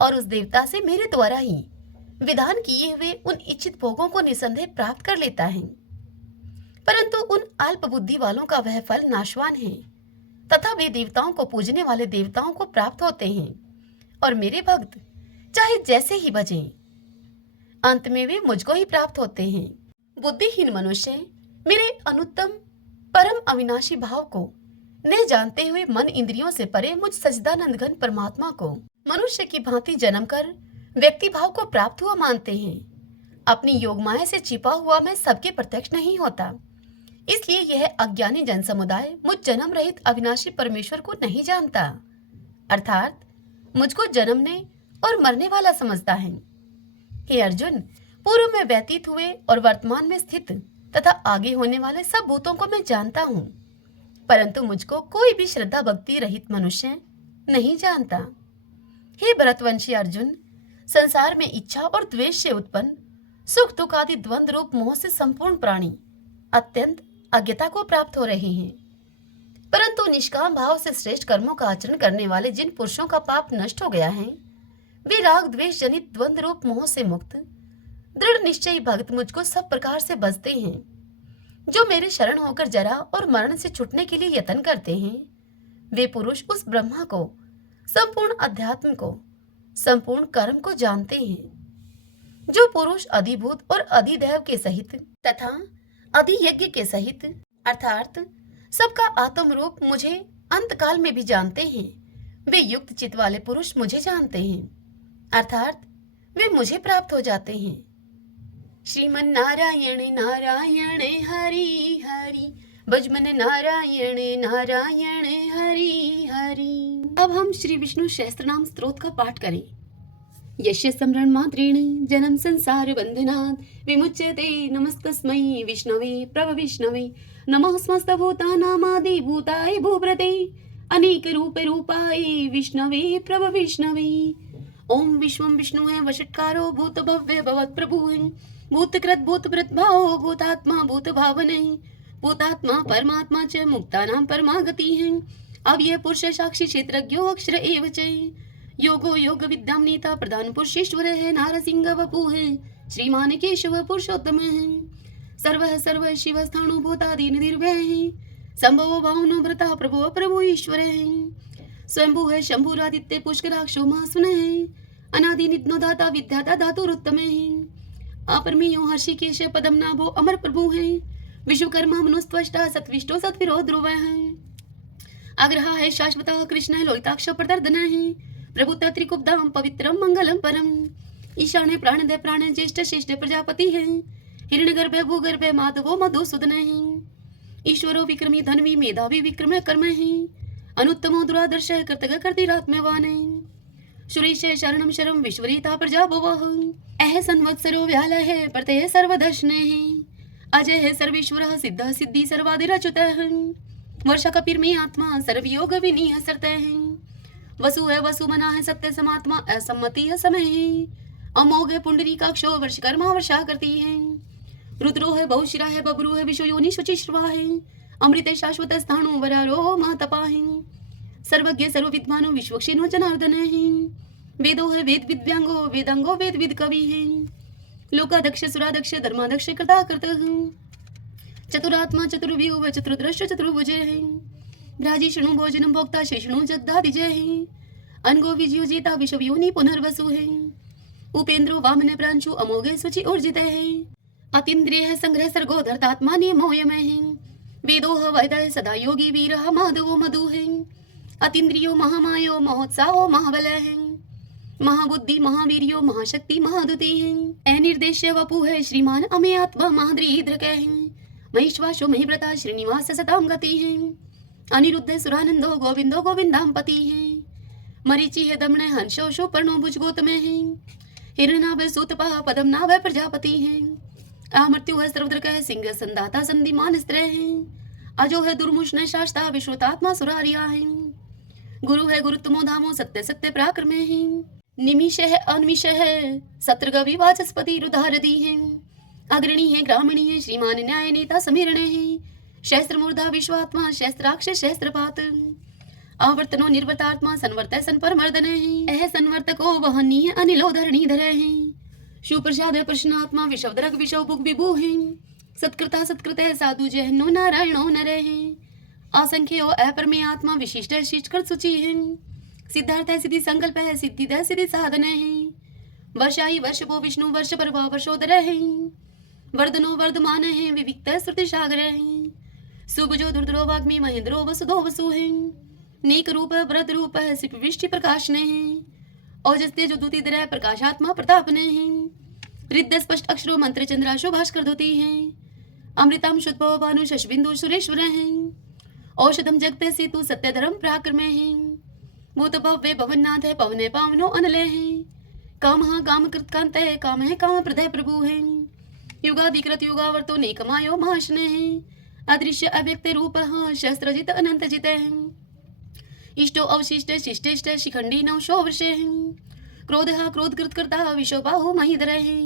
और उस देवता से मेरे द्वारा ही विधान किए हुए उन इच्छित भोगों को निसंदेह प्राप्त कर लेता है। परंतु उन अल्प बुद्धि वालों का वह फल नाशवान है तथा वे देवताओं को पूजने वाले देवताओं को प्राप्त होते हैं और मेरे भक्त चाहे जैसे ही भजें, अंत में वे मुझको ही प्राप्त होते हैं। बुद्धिहीन मनुष्य मेरे अनुत्तम परम अविनाशी भाव को न जानते हुए मन इंद्रियों से परे मुझ सच्चिदानंद घन परमात्मा को मनुष्य की भांति जन्म कर व्यक्ति भाव को प्राप्त हुआ मानते हैं। अपनी योग माया से छिपा हुआ मैं सबके प्रत्यक्ष नहीं होता, इसलिए यह अज्ञानी जन समुदाय मुझ जन्म रहित अविनाशी परमेश्वर को नहीं जानता, अर्थात मुझको जन्मने और मरने वाला समझता है। हे अर्जुन, पूर्व में व्यतीत हुए और वर्तमान में स्थित तथा आगे होने वाले सब भूतों को मैं जानता हूँ, परंतु मुझको कोई भी श्रद्धा भक्ति रहित मनुष्य नहीं जानता। हे भरतवंशी अर्जुन, संसार में इच्छा और द्वेष से उत्पन्न सुख दुख आदि द्वंद रूप मोह से संपूर्ण प्राणी अत्यंत अज्ञता को प्राप्त हो रहे हैं, परंतु निष्काम भाव से श्रेष्ठ कर्मों का आचरण करने वाले जिन पुरुषों का पाप नष्ट हो गया है, वे राग द्वेष जनित द्वंद रूप मोह से मुक्त दृढ़ निश्चयी भक्त मुझको सब प्रकार से बसते हैं। जो मेरे शरण होकर जरा और मरण से छुटने के लिए यत्न करते हैं, वे पुरुष उस ब्रह्मा को, संपूर्ण अध्यात्म को, संपूर्ण कर्म को जानते हैं। जो पुरुष अधिभूत और अधिदैव के सहित तथा अधियज्ञ के सहित अर्थात सबका आत्म रूप मुझे अंत काल में भी जानते हैं, वे युक्त चित्त वाले पुरुष मुझे जानते हैं, अर्थात वे मुझे प्राप्त हो जाते हैं। श्रीमन नारायण नारायण हरि हरि, भजमन नारायण नारायण हरि हरि। अब हम श्री विष्णु सहस्त्र नाम स्तोत्र का पाठ करें। यस्य स्मरण मात्रेण जन्म संसार बंधनात् विमुच्यते, नमस्तस्मै विष्णवे प्रभविष्णवे, नमः समस्त भूतानामादि भूताय भूभृते, अनेक रूप रूपाय विष्णवे प्रभविष्णवे। ओम विश्वं विष्णु है वषट्कारो भूत भव्य भवत् प्रभु है, भूतकृत भूतभृत भावो भूतात्मा भूत भावने, भूतात्मा परमात्मा च मुक्तानां परमागति है। अब यह पुरुष साक्षी क्षेत्रज्ञो अक्षर एव च, योगो योग विद्याम नीता प्रधान पुरुषेश्वर है, नारसिंह वपु है, श्रीमान केशव पुरुषोत्तम है, सर्व शिव स्थाणु भूतादि निर्भय है, संभव भावनो भ्रता प्रभु प्रभु ईश्वर है, स्वयंभू है शंभुरादित्य पुष्कराक्षो महासुन है, अनादि नित्नो दाता विद्याता धातुरुत्तम है, अपरमेयो हर्षिकेश पदम नाभो अमर प्रभु है, विश्वकर्मा मनुस्त्वष्टा सत्विष्टो सत्विरो ध्रुव है, अग्रहा है शाश्वता कृष्ण लोहिताक्ष प्रदर्दन है, प्रभुता त्रिकुब्धाम पवित्रम मंगलम परम, ईशाने प्राणदय प्राण ज्येष्ठ श्रेष्ठ प्रजापति है, हिरण्यगर्भ भूगर्भ माधवो मधुसूदन है, ईश्वरो विक्रमी धनवी मेधावी विक्रम कर्म है अनुत्तमो दुरादर्श कृतज्ञ कर्तिरात्मवान सुरेश शरणम शरम विश्वरीता प्रजा भुवः ऐह संवत्सरो व्याल है प्रत्यय सर्वदर्शन है अजय है सर्वेश्वर सिद्ध सिद्धि सर्वादिरच्युत वर्षा कपिर्मे आत्मा सर्वयोग विनीय सरते हैं वसु है वसु मना है सत्य समात्मा असम्मति है समय है अमोघ है पुंडरी काक्षो वर्षकर्मा वर्षा करती है रुद्रो है बहुशिरा है बबरू है विश्व योनि शुचि श्रवा है अमृत शाश्वत स्थाणु वरारो महातपा है सर्वज्ञ सर्वविद्वानो विश्वक्षिणो जनार्दन है वेदो है वेद विद्यांगो वेदांगो वेद विद कवि है लोकादक्ष सुरादक्ष धर्मादक्ष कृता कृत चतुरात्मा चतुर्व्यूह चतुर्दृष्ट चतुर्भुज है भ्राजी शृणु भोजनम भोक्ता शेषणु जगदादिजय है अनगो विजयो जेता विश्व योनि पुनर्वसु है उपेंद्रो वामन प्रांशु अमोघे सुचि ऊर्जित है अतीन्द्रिय है संग्रह सर्गो धर्तात्मा नियमोयमय है वेदो वैदय सदा योगी वीर माधवो मधु है अतीन्द्रियो महामायो महोत्साहो महाबल है महाबुद्धि महावीर्यो महाशक्ति महादुति है अनिर्देश्य वपु है श्रीमान अमे आत्मा महाद्रीद्रक है महिश्वासो महिव्रता श्रीनिवास सताम गति है अनिरुद्ध सुरानंदो गोविंदो गोविंदामपति है मरीचि है दमन हंसो शो पर्णो भुज गोतम है हिरणाभ सूतपा पद्मनाभ प्रजापति है अमृत्यु है सर्वद्रक है सिंह संदाता संधिमान स्त्र है अजो है दुर्मुष्ण शास्ता विश्वतात्मा सुरारिया है गुरु है गुरुत्तमो धामो सत्य सत्य पराक्रम है निमिष है अनिमिष है सत्रगवि वाचस्पति रुधारदी है अग्रणी है ग्रामणी है श्रीमान न्याय नेता समीरण है शस्त्र मूर्धा विश्वात्मा शस्त्राक्ष शस्त्रपात आवर्तनो निर्वर्तात्मा संवर्त संपर मर्दन है यह संवर्तको वहनीय अनिलो धरणी धर है सुप्रसाद प्रश्नात्मा विश्वदरक विश्व बुक विभु है सत्कृता सत्कृत साधु जहनो नारायणो नर है असंख्यो अपरमे आत्मा विशिष्ट शिष्टकृत सूचि है सिद्धार्थ सिद्धि संकल्प है सिद्धि द सिद्धि साधन है वर्षाई वर्षपो विष्णु वर्ष पर वर्षोदर है वर्धनो वर्धमान है विविक्त श्रुति सागर है सुभजो दुर्धरो वाग्मी महेंद्रो वसुधो वसु है नीक रूप व्रत रूप है सिप विष्टि प्रकाश ने है औजस्ते जो दूती दर प्रकाशात्मा प्रताप ने है रिद्ध स्पष्ट अक्षरो मंत्र चंद्राशु भास्कर दूती है अमृतम शुद्ध भानु शशबिंदु सुरेश्वर है औषधम जगते सेतु सत्य धर्म पराक्रम है भूत भव्य भवननाथ है पवने पावनो अनलय है काम काम कृत कांत है काम है काम प्रदय प्रभु है युगाधिकृत युगावर्तो नेकमायो महाशने है अदृश्य अव्यक्त रूप शस्त्रजित अनंत जित है इष्टो अवशिष्ट शिष्टेष्ट शिखंडी नवशो वर्ष है क्रोध क्रोध कृत करता विश्व बाहु महिधर है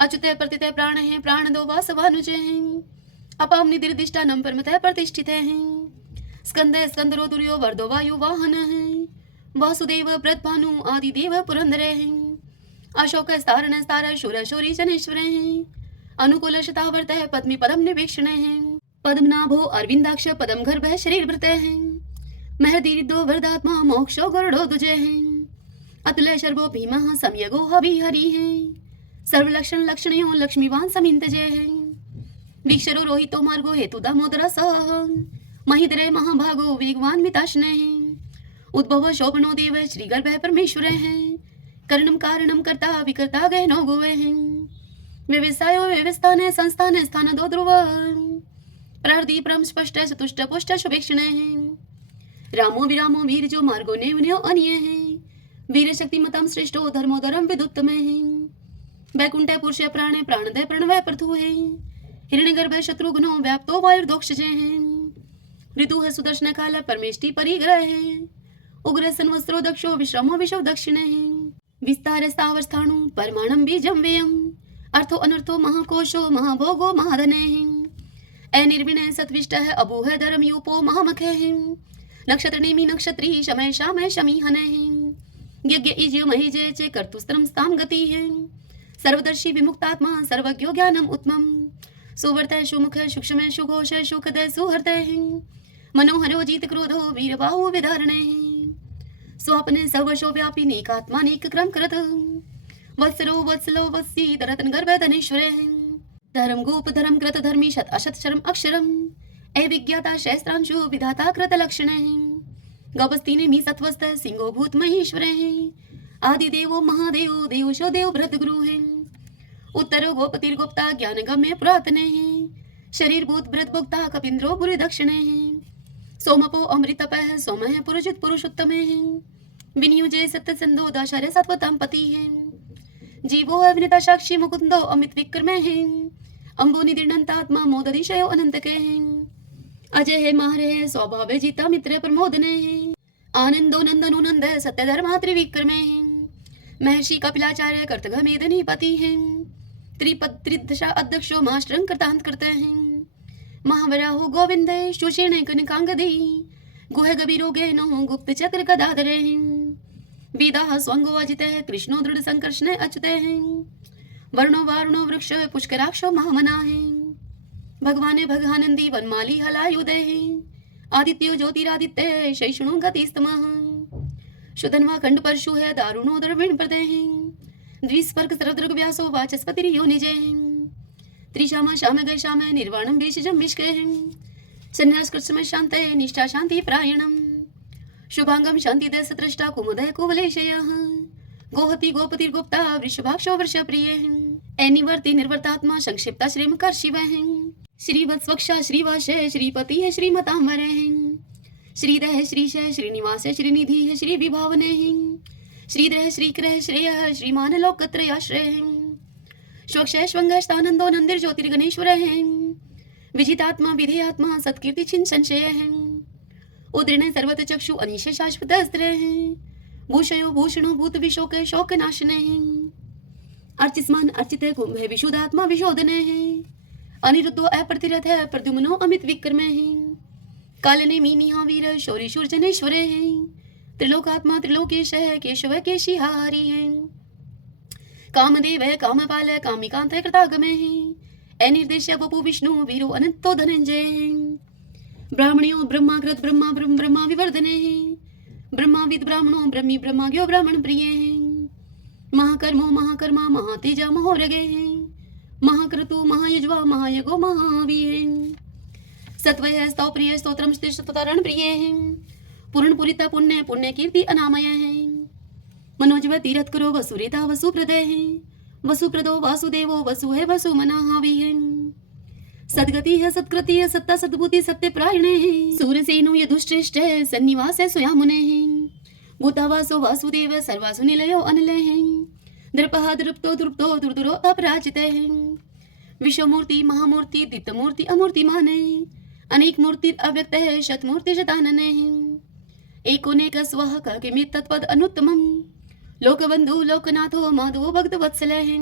अच्युत प्रतित प्राण है प्राण दो वासवानुज है अपाम निदिर्दिष्टा नम परमतः प्रतिष्ठित है स्कंद स्कंदरो दुर्यो वर्दो वायु वाहन है वासुदेव प्रतभानु आदि देव पुरंदर है अशोक स्तारण स्तार शूर शौरी जनेश्वर है अनुकूल शतावर्त है पद्मी पदम निवेक्षण है पद्मनाभो अरविंदाक्ष पदम गर्भ शरीर भृत है महदीरिदो वरदात्मा मोक्षो गरुड़ो दुजय है अतुल शर्वो भीम सम्यगो हवि हरि है सर्वलक्षण लक्षणयो लक्ष्मीवान समिंत जय है वीक्षरो रोहितो मार्गो हेतु दामोदर सह महिद्रय महाभागो वेगवान मिताश्न है उद्भव शोभनो देव श्री गर्भ परमेश्वर है कर्णम कारणम कर्ता विकर्ता गहनो गोवे है व्यवसायो व्यवस्थान संस्थान स्थान दो ध्रुव प्रहृदि परम स्पष्ट चतुष्ट पुष्ट शुभेक्षण है रामो विरामो वीर जो मार्गो ने उन्हें अनिय है वीर शक्ति मतम श्रेष्ठो धर्मो धर्म विदुत्तम है वैकुंठ पुरुष प्राण प्राणदय प्रणवय प्रथु है हिरण्यगर्भ शत्रुघ्नो व्याप्तो वायुर्दोक्ष जय है ऋतु है सुदर्शन काल परमेष्टि परिग्रह है उग्र संवत्सरो दक्षो विश्रमो विश्व दक्षिण है विस्तार स्थावर स्थाणु परमाणम बीजम व्ययम अर्थो अनर्थो महाकोशो महाभोगो महाधन है अनिर्विणय सत्विष्ट है अबूह धर्म यूपो महामख है नक्षत्र नेमी नक्षत्री शमय शामय शमी हन है यज्ञ इज्य महिजय चे कर्तुस्त्रम स्ताम गति है सर्वदर्शी विमुक्तात्मा सर्वज्ञो ज्ञानम उत्तमम सुवर्त सुमुख सूक्ष्म सुघोष सुखद सुहृत है मनोहरो जीत क्रोधो वीरबाहु विधारण है स्वप्न सर्वशो व्यापी नेकात्मा नेक क्रम करत वत्सरो वत्सलो वत्सी तरतन गर्भ धनेश्वर है धर्म गोप धर्म कृत धर्मी शत अशत शर्म अक्षरम अविज्ञाता शस्त्रांशु विधाता कृत लक्षण है गौपस्ती ने मी सत्वस्त सिंहो भूत महेश्वर है आदि देवो महादेव देवशो देव भ्रत गुरु है उत्तर गोपतिर गुप्ता ज्ञान गम्य पुरातन है शरीर भूत भृत भुक्ता कपिंद्रो बुरी दक्षिणे सोमपो अमृतपः सोमः पुरुषित पुरुषोत्तमे विनियुजे सत्य संदो दाशार्य सत्वताम पति है जीवो है विनिता साक्षी मुकुंदो अमित विक्रमे है अंबो निदिर्णंतात्मा मोदधिशयो अनंत के हैं अजय है मारे है स्वभाव जीता मित्र प्रमोदने है आनंदो नंदनो नंद सत्य धर्मा त्रिविक्रमे है महर्षि कपिलाचार्य कर्तघमेदनी पति है त्रिपद त्रिदशा अध्यक्षो मास्टरं कृतांत करते हैं महावराहो गोविंद सुषेण कनकांगदी गुह गभीरो गहनो गुप्त चक्र गदाधरे वेदा स्वंगो अजित कृष्णो दृढ़ संकर्षण अच्युत हैं वर्णो वारुणो वृक्ष पुष्कराक्षो महामना है भगवान भगानंदी वनमाली हलायुदय है आदित्यो ज्योतिरादित्य शैषणो गतिस्तमः शुधन्वा खंड परशु है दारुणो द्रविण प्रदय है द्विस्पर्ग सर्वदृग व्यासो वाचस्पतिर्यो निजय है त्रिशामा श्याम गय श्याम निर्वाणम बीजम विष्के है संन्यास कृष्ण शांत निष्ठा शांति प्रायणम शुभांगम शांति दस दृष्टा कुमुदय कुवलेशय गोहति गोपति गुप्ता वृषभाक्षो वृष प्रिय एनिवर्ति निर्वर्तात्मा संक्षिप्ता श्रीमकर शिव है श्रीवत्स्वक्षा श्रीवास श्रीपति है श्रीमतांबर है श्रीदय श्रीश श्रीनिवास श्रीनिधि है श्री विभावन है श्रीद्रह श्रीक्रह श्रेय श्रीमान लोकत्रयाश्रय स्वक्ष स्वंगस्तानंदो नंदिर ज्योतिर्गणेश्वर है विजितात्मा विधेयात्मा सत्कीर्ति छिन संशय है उदृण सर्वत चक्षु अनिश शाश्वत अस्त्र है भूषयो भूषणो भूत विशोक शोक नाशने अर्चिस्मान अर्चित कुंभ है विशुद्धात्मा विशोधने है अनिरुद्धो अप्रतिरथ है प्रद्युम्नो अमित विक्रमे है कालने मीनिहा वीर शौरी शूर जनेश्वर है त्रिलोकात्मा त्रिलोकेश है केशव केशिहारी है कामदेव है कामपाल कामिकांत कृतागमे है अनिर्देश्य वपु विष्णु वीरो अनंतो धनंजय है ब्राह्मणियों ब्रह्माकृत ब्रह्मा ब्रह्म ब्रह्मा विवर्धने है ब्रह्माविद ब्राह्मणो ब्रह्मी ब्रह्माज्ञो ब्राह्मण प्रिय है महाकर्मो महाकर्मा महातेजा महोरगे है महाक्रतु महायज्वा महायगो महावीर सत्वय स्तव प्रिय स्तोत्रम स्तोतारण प्रिय है पूर्ण पुरिता पुण्य पुण्य कीर्ति अनामय है मनोजव तीरथ करो वसुरेता वसुप्रदय है वसुप्रदो वासुदेवो वसु है वसु मनाहावी है सदगति है सत्कृति है सत्ता सद्बुद्धि सत्य प्रायण है सूरसेनो यदुश्रेष्ठ है सन्निवास है स्वयामुने है भूतावासो वासुदेव सर्वासु निलयो अनिलय है दृपहा दृप्तो दृप्तो दुर्दुरो अपराजित है विश्वमूर्ति महामूर्ति दीप्तमूर्ति अमूर्तिमान है अनेक मूर्ति अव्यक्त है शतमूर्ति शतानन है एकोनेक स्वः किमित तत्पद अनुत्तमम लोकबंधु लोकनाथो माधवो भक्त वत्सल है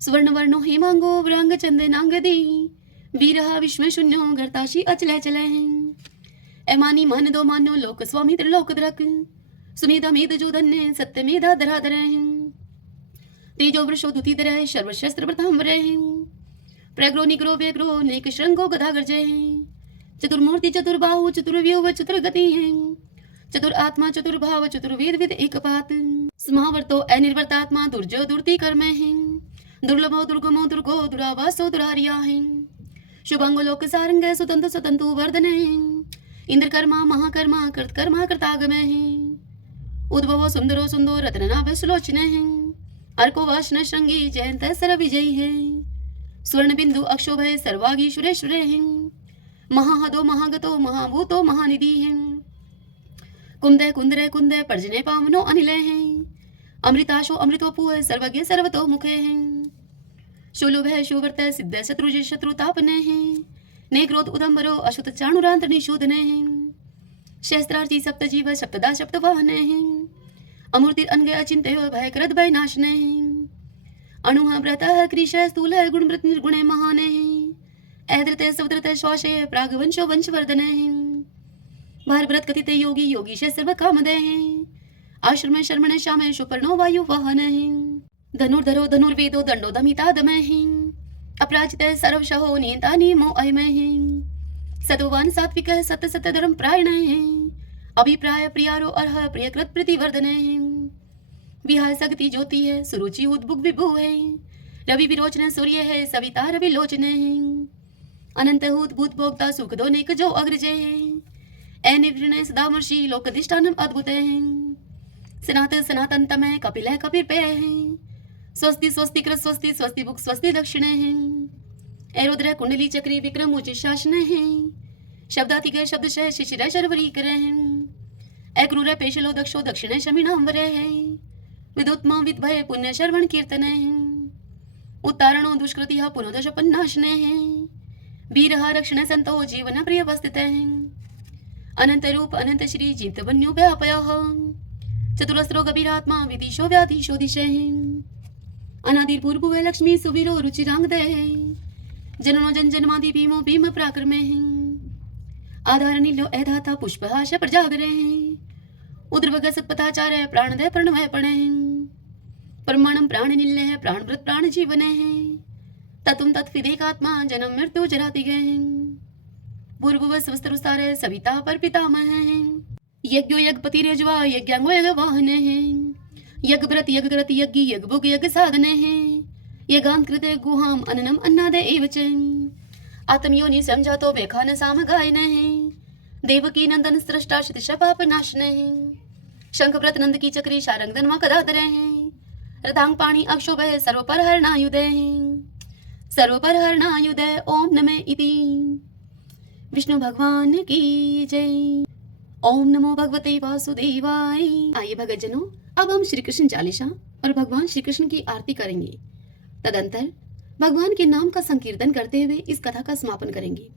स्वर्ण वर्णो हेमांगो व्रांग चंदनांगदी वीरहा विश्व शून्यो गर्ताशी अचल चल एमानी मान दो मानो लोक स्वामी त्रिलोक द्रक सुमेधा मेध जो धन्य सत्य मेधा धराधर तेजो वृषो दुतिधर सर्वशस्त्र प्रथाम्बर प्रग्रो निग्रो व्यग्रो नेक श्रृंगो गधा गर्जय चतुर्मूर्ति चतुर्बाहु चतुर्व्यूह चतुर्गति है चतुर आत्मा चतुर्भाव चतुर्वेद विद एकपात समावर्तो अनिर्वर्तात्मा दुर्जो दुर्ति कर्म है दुर्लभो दुर्गमो दुर्गो दुरावासो दुरारिया है शुभंगो लोक सारंग सुतंतु सुतंतु वर्धन है इंद्र कर्मा महाकर्मा कृतकर्मा कृतागम है उद्भवो सुंदरो सुंदो रत्ननाभ सुलोचन है अर्को वाशन श्रृंगी जयंत सर विजयी है स्वर्ण बिंदु अक्षोभ है सर्वागी सुरेश्वर है महाहदो महागतो महाभूतो महानिधि है कुंदय कुंदरय कुंदय पर्जने पावनो अनिल है अमृताशो अमृतोपु है सर्वज्ञ सर्वतो मुखे है शुलुभ है शुवर्त सिद्ध शत्रुज शत्रुतापने है नेक्रोध उदम्बरो अशुत चाणुरांत निशोधने है शस्त्रार्थी सप्त जीव सप्तदा सप्त वाहने है अमूर्ति अनग अचिंत्य भयकृत भय नाशने है अणुः व्रतः कृश स्थूल गुणमृत निर्गुणे महाने है ऐद्रत सवद्रत श्वासे प्रागवंशो वंशवर्धने है भारव्रत कथित योगी योगीश सर्व कामदय है आश्रम शर्मण श्याम सुपर्णो वायु वाहन है धनुर्धरो धनुर्वेदो दंडो दमिता दमय है अपराजित सर्वशहो नियंता नियमो अयमय है सतोवान सात्विक सत्य सत्य धर्म प्रायण है अभिप्राय प्रियारो अर्ह प्रियकृत प्रतिवर्धन है विहाय सगति ज्योति है सुरुचि उद्भुग विभु है रवि विरोचन सूर्य है सविता रवि लोचन है अनंत उद्भूत भोक्ता सुख दो नेक जो अग्रजय है अनिर्णय सदामर्षि लोकधिष्ठानम अद्भुत है सनातन सनातन तमय कपिल है कपिर पेय है स्वस्ति स्वस्ति कृत स्वस्ति स्वस्ति भुक स्वस्ति दक्षिण है रुद्र कुंडली चक्री विक्रम उच्च शासन है। शब्दातिक शब्दशः शिशिर शर्वरी करे हैं। क्रूर पेशलो दक्षो दक्षिण शमिनांबर है। विदुत्मा विद्भय पुण्य श्रवण कीर्तन है। उत्तारणो दुष्कृति पुनोदश पन्नाशने हैं। वीर रक्षण संतो जीवन प्रिय वस्तित हैं। अनंत रूप अनंत श्री जीत वन्यो व्यापय। चतुरस्रो गभीरात्मा विदिशो व्याधीशो दिशे अनादिर्पूर्व लक्ष्मी सुवीरो रुचिरांग दे जननो जन जन्मादि भीमो भीम पराक्रमे आधार नीलो ऐधाता पुष्पहाश प्रजागरे उद्रवग सत्पथाचार्य प्राणदय प्रणवय पणे परमाणम प्राण निल्य प्राणभृत प्राण जीवन है। ततुम तत्विदेकात्मा जन्म मृत्यु जराति गए पूर्व स्वस्तरुस्तार सविता पर पितामह है। यज्ञो यज्ञपति रजवा यज्ञांगो यज्ञ वाहन है। यज्ञ व्रत यज्ञ कृत यज्ञ यज्ञ भोग यज्ञ साधन है। यज्ञांकृत गुहाम अन्नम अन्नादे एवच आत्मयोनि समझातो वेखान साम गायन है। देवकी नंदन सृष्टा शतश पाप नाशन है। शंख व्रत नंद की चक्री शारंग धनवा कदाधर है। रतांग पाणी अक्षोभ सर्वपर हरणायुधे सर्वपर हरणायुधे ओम नमः इति। विष्णु भगवान की जय। ओम नमो भगवते वासुदेवाय। आइए भक्तजनों, अब हम श्री कृष्ण चालीसा और भगवान श्री कृष्ण की आरती करेंगे। तदंतर भगवान के नाम का संकीर्तन करते हुए इस कथा का समापन करेंगे।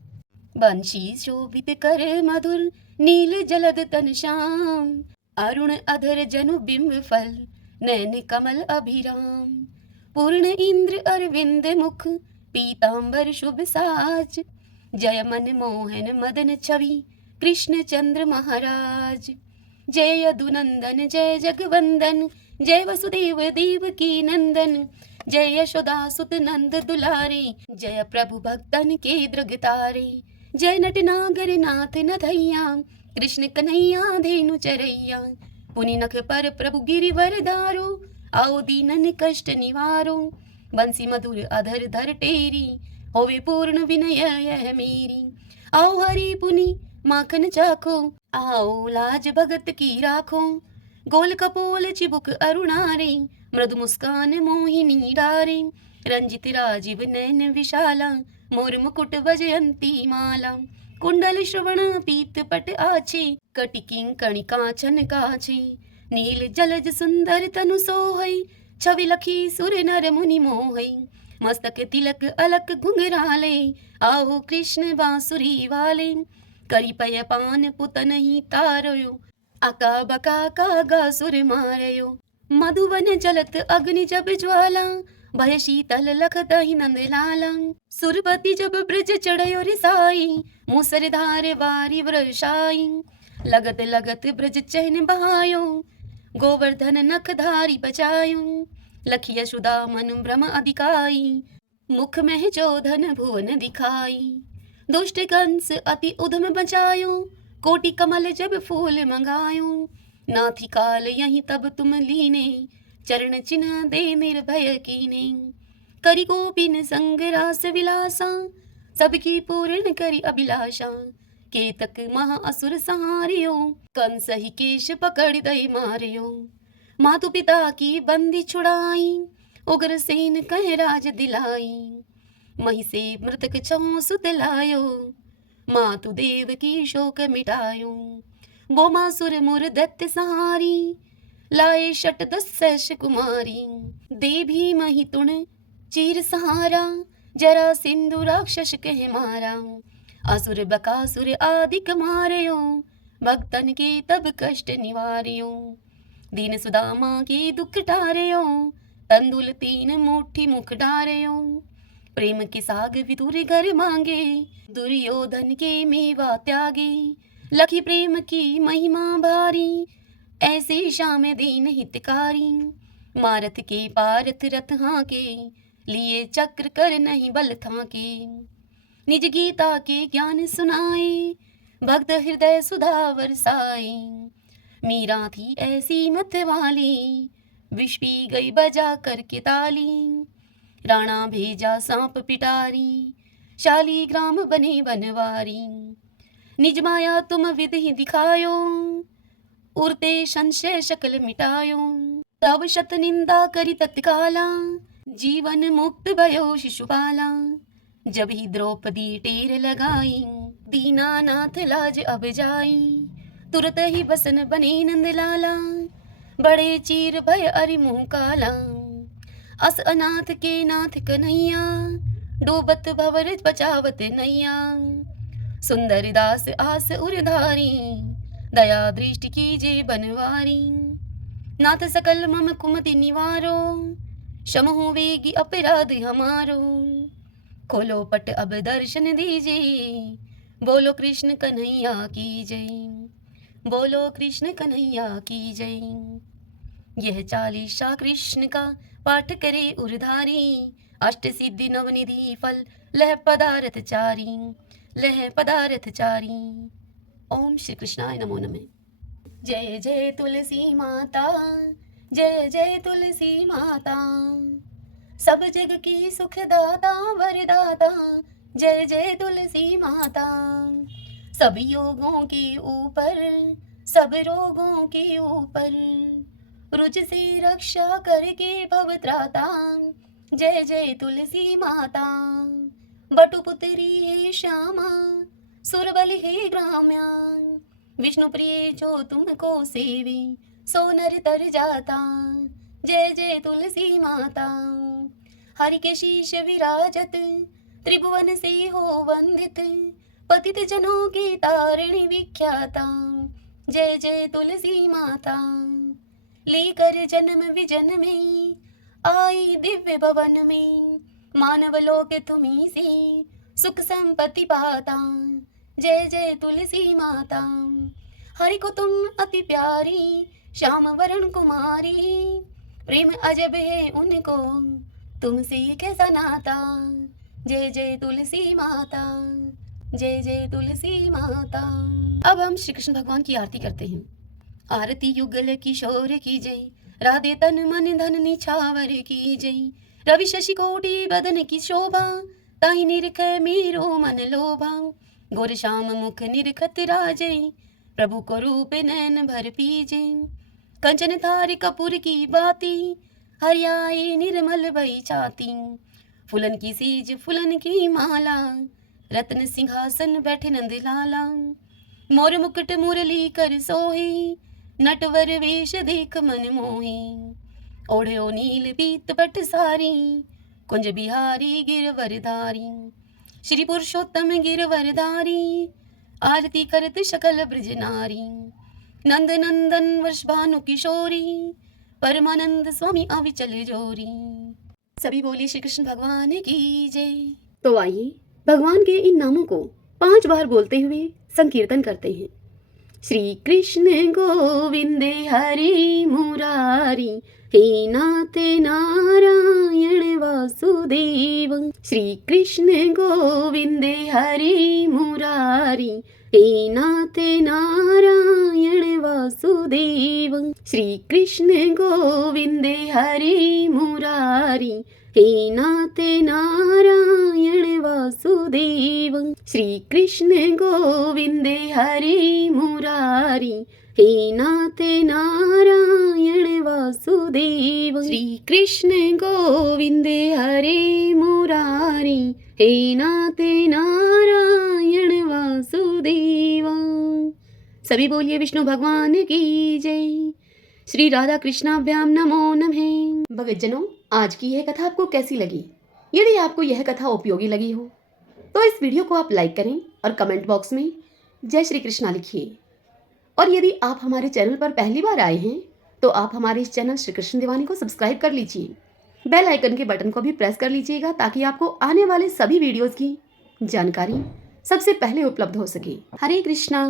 बंशी शोभित कर मधुर नील जलद तन श्याम अरुण अधर जनु बिंब फल नैन कमल अभिराम पूर्ण इंद्र अरविंद मुख पीतांबर शुभ साज जय मन मोहन मदन छवि कृष्ण चंद्र महाराज जय यदुनंदन जय जगवंदन जय वसुदेव देव की नंदन जय यशोदा सुत नंद दुलारे जय प्रभु भक्तन के दृगतारे जय नटनागर नाथ नथैया कृष्ण कन्हैया धेनु चरैया पुनि नख पर प्रभु गिरिवर धारो आओ दीनन कष्ट निवारो बंसी मधुर अधर धर टेरी होवे पूर्ण विनय यह मेरी आओ हरि पुनि माखन चाखो आओ लाज भगत की राखो गोल कपोल चिबुक अरुणारे मृदु मुस्कान मोहिनी डारे रंजित राजीव नयन विशाला मोर मुकुट वजयंती माला कुंडल श्रवण पीत पट आछे कटिकिं कणिका छन काछे नील जलज सुंदर तनु सोहई छवि लखी सुर नर मुनि मोहई मस्तक तिलक अलक घुंघराले आओ कृष्ण बांसुरी वाले करी पय पान पुतन ही तारयो आका बका कागा सुर मारयो मधुवन जलत अग्नि जब ज्वाला भय शीतल लखत ही नंद लाला सुरपति जब ब्रज चढ़यो रिसाई मुसरधार वारी वर्षाई लगत लगत ब्रज चहन बहायो गोवर्धन नख धारी बचायो लखिय सुदा मन भ्रम अधिकाई मुख में चोधन भुवन दिखाई दुष्ट कंस अति उधम बचायो कोटि कमल जब फूल मंगायो नाथी काल यही तब तुम लीने चरण चिन्ह दे निर्भय कीने करी गोपिन संग रास विलासा सबकी पूर्ण करी अभिलाषा केतक महा असुर सहारियो कंस ही केश पकड़ दई मारियो मातु पिता की बंदी छुड़ाई उग्र सेन कह राज दिलाई मही से मृतक छो सुत लायो मातु देव की शोक मिटायो बोमासुर मुर दैत्य सहारी लाए शट दस कुमारी दे भी मही तुण चीर सहारा जरा सिंधु राक्षस कह मारा असुर बकासुर आदिक मारयो भक्तन के तब कष्ट निवारियो दीन सुदामा के दुख टारयो तंदुल तीन मुट्ठी मुख डारयो प्रेम के साग विदुर घर मांगे दुर्योधन के मेवा त्यागे लखी प्रेम की महिमा भारी ऐसे श्याम दीन हितकारी मारत के पारथ रथ हाके लिए चक्र कर नहीं बल थाके निज गीता के ज्ञान सुनाए भक्त हृदय सुधा बरसाए मीरा थी ऐसी मत वाली विष पी गई बजा करके ताली राणा भेजा सांप पिटारी शाली ग्राम बने बनवारी निज माया तुम विध ही दिखायो उड़ते संशय शकल मिटायो तब शत निंदा करी तत्काला जीवन मुक्त भयो शिशुपाला जब ही द्रौपदी टेर लगाई, दीनानाथ लाज अब जाई। तुरत ही बसन बने नंदलाला, बड़े चीर भय अरि मुँह काला। अस अनाथ के नाथ कन्हैया, डूबत भवर बचावत नैया। सुंदर दास आस उरधारी, दया दृष्टि कीजे बनवारी। नाथ सकल मम कुमति निवारो, क्षमहु वेगी अपराध हमारो। खोलो पट अब दर्शन दीजिए, बोलो कृष्ण कन्हैया की जय। बोलो कृष्ण कन्हैया की जय। यह चालीसा कृष्ण का पाठ करे उरधारी, अष्ट सिद्धि नवनिधि फल लह पदार्थ चारी। लह पदार्थ चारी। ओम श्री कृष्णाय नमो नमः। जय जय तुलसी माता, जय जय तुलसी माता। सब जग की सुखदाता वरदाता, जय जय तुलसी माता। सब योगों के ऊपर, सब रोगों के ऊपर, रुज से रक्षा करके भव त्राता, जय जय तुलसी माता। बटुपुत्री है श्यामा, सुरबल है ग्राम्या। विष्णु प्रिय जो तुमको सेवे, सो नर तर जाता, जय जय तुलसी माता। हरि के शीश विराजत, त्रिभुवन से हो वंदित, पतित जनों की तारिणी विख्याता, जय जय तुलसी माता। लेकर जन्म विजन में, आई दिव्य भवन में, मानव लोक तुम्ही से सुख संपत्ति पाता, जय जय तुलसी माता। हरि को तुम अति प्यारी, श्याम वरण कुमारी। प्रेम अजब है उनको, तुमसे कैसा नाता, जय जय तुलसी माता। जय जय तुलसी माता। अब हम श्री कृष्ण भगवान की आरती करते हैं। आरती युगल किशोर की जय, राधे तन मन धन निछावर की जय। रवि शशि कोटि बदन की शोभा, ताई निरख मेरो मन लोभा। गोर श्याम मुख निरखत राजय, प्रभु को रूप नैन भर पीजे। कंचन थार कपूर की बाती, हरियाई निर्मल भई छाती। फूलन की सीज फूलन की माला, रत्न सिंहासन बैठे नंद लाला। मोर मुकुट मुरली कर सोहे, नटवर वेश देख मन मोहे। ओढ़ो नील पीत पट सारी, कुंज बिहारी गिरवरधारी। श्री पुरुषोत्तम गिरवरधारी, आरती करत सकल ब्रज नारी। नंद नंदन वृषभानु किशोरी, परमानंद स्वामी अविचल जोरी। सभी बोलिए श्री कृष्ण भगवान की जय। तो आइए भगवान के इन नामों को 5 बार बोलते हुए संकीर्तन करते हैं। श्री कृष्ण गोविंद हरि मुरारी, हे नाथ नारायण वासुदेव। श्री कृष्ण गोविंद हरि मुरारी, हे नाथ नारायण वासुदेव। श्री कृष्ण गोविंद हरि मुरारी, हे नाथ नारायण वासुदेव। श्री कृष्ण गोविंद हरि मुरारी, हे नाथ नारायण वासुदेव। श्री कृष्ण गोविंद हरि मुरारी, हे नाथ नारायण वासुदेव। सभी बोलिए विष्णु भगवान की जय। श्री राधा कृष्णाभ्याम नमो नमः। भक्तजनों, आज की यह कथा आपको कैसी लगी? यदि आपको यह कथा उपयोगी लगी हो तो इस वीडियो को आप लाइक करें और कमेंट बॉक्स में जय श्री कृष्णा लिखिए। और यदि आप हमारे चैनल पर पहली बार आए हैं तो आप हमारे इस चैनल श्री कृष्ण दीवानी को सब्सक्राइब कर लीजिए। बेल आइकन के बटन को भी प्रेस कर लीजिएगा ताकि आपको आने वाले सभी वीडियोस की जानकारी सबसे पहले उपलब्ध हो सके। हरे कृष्णा।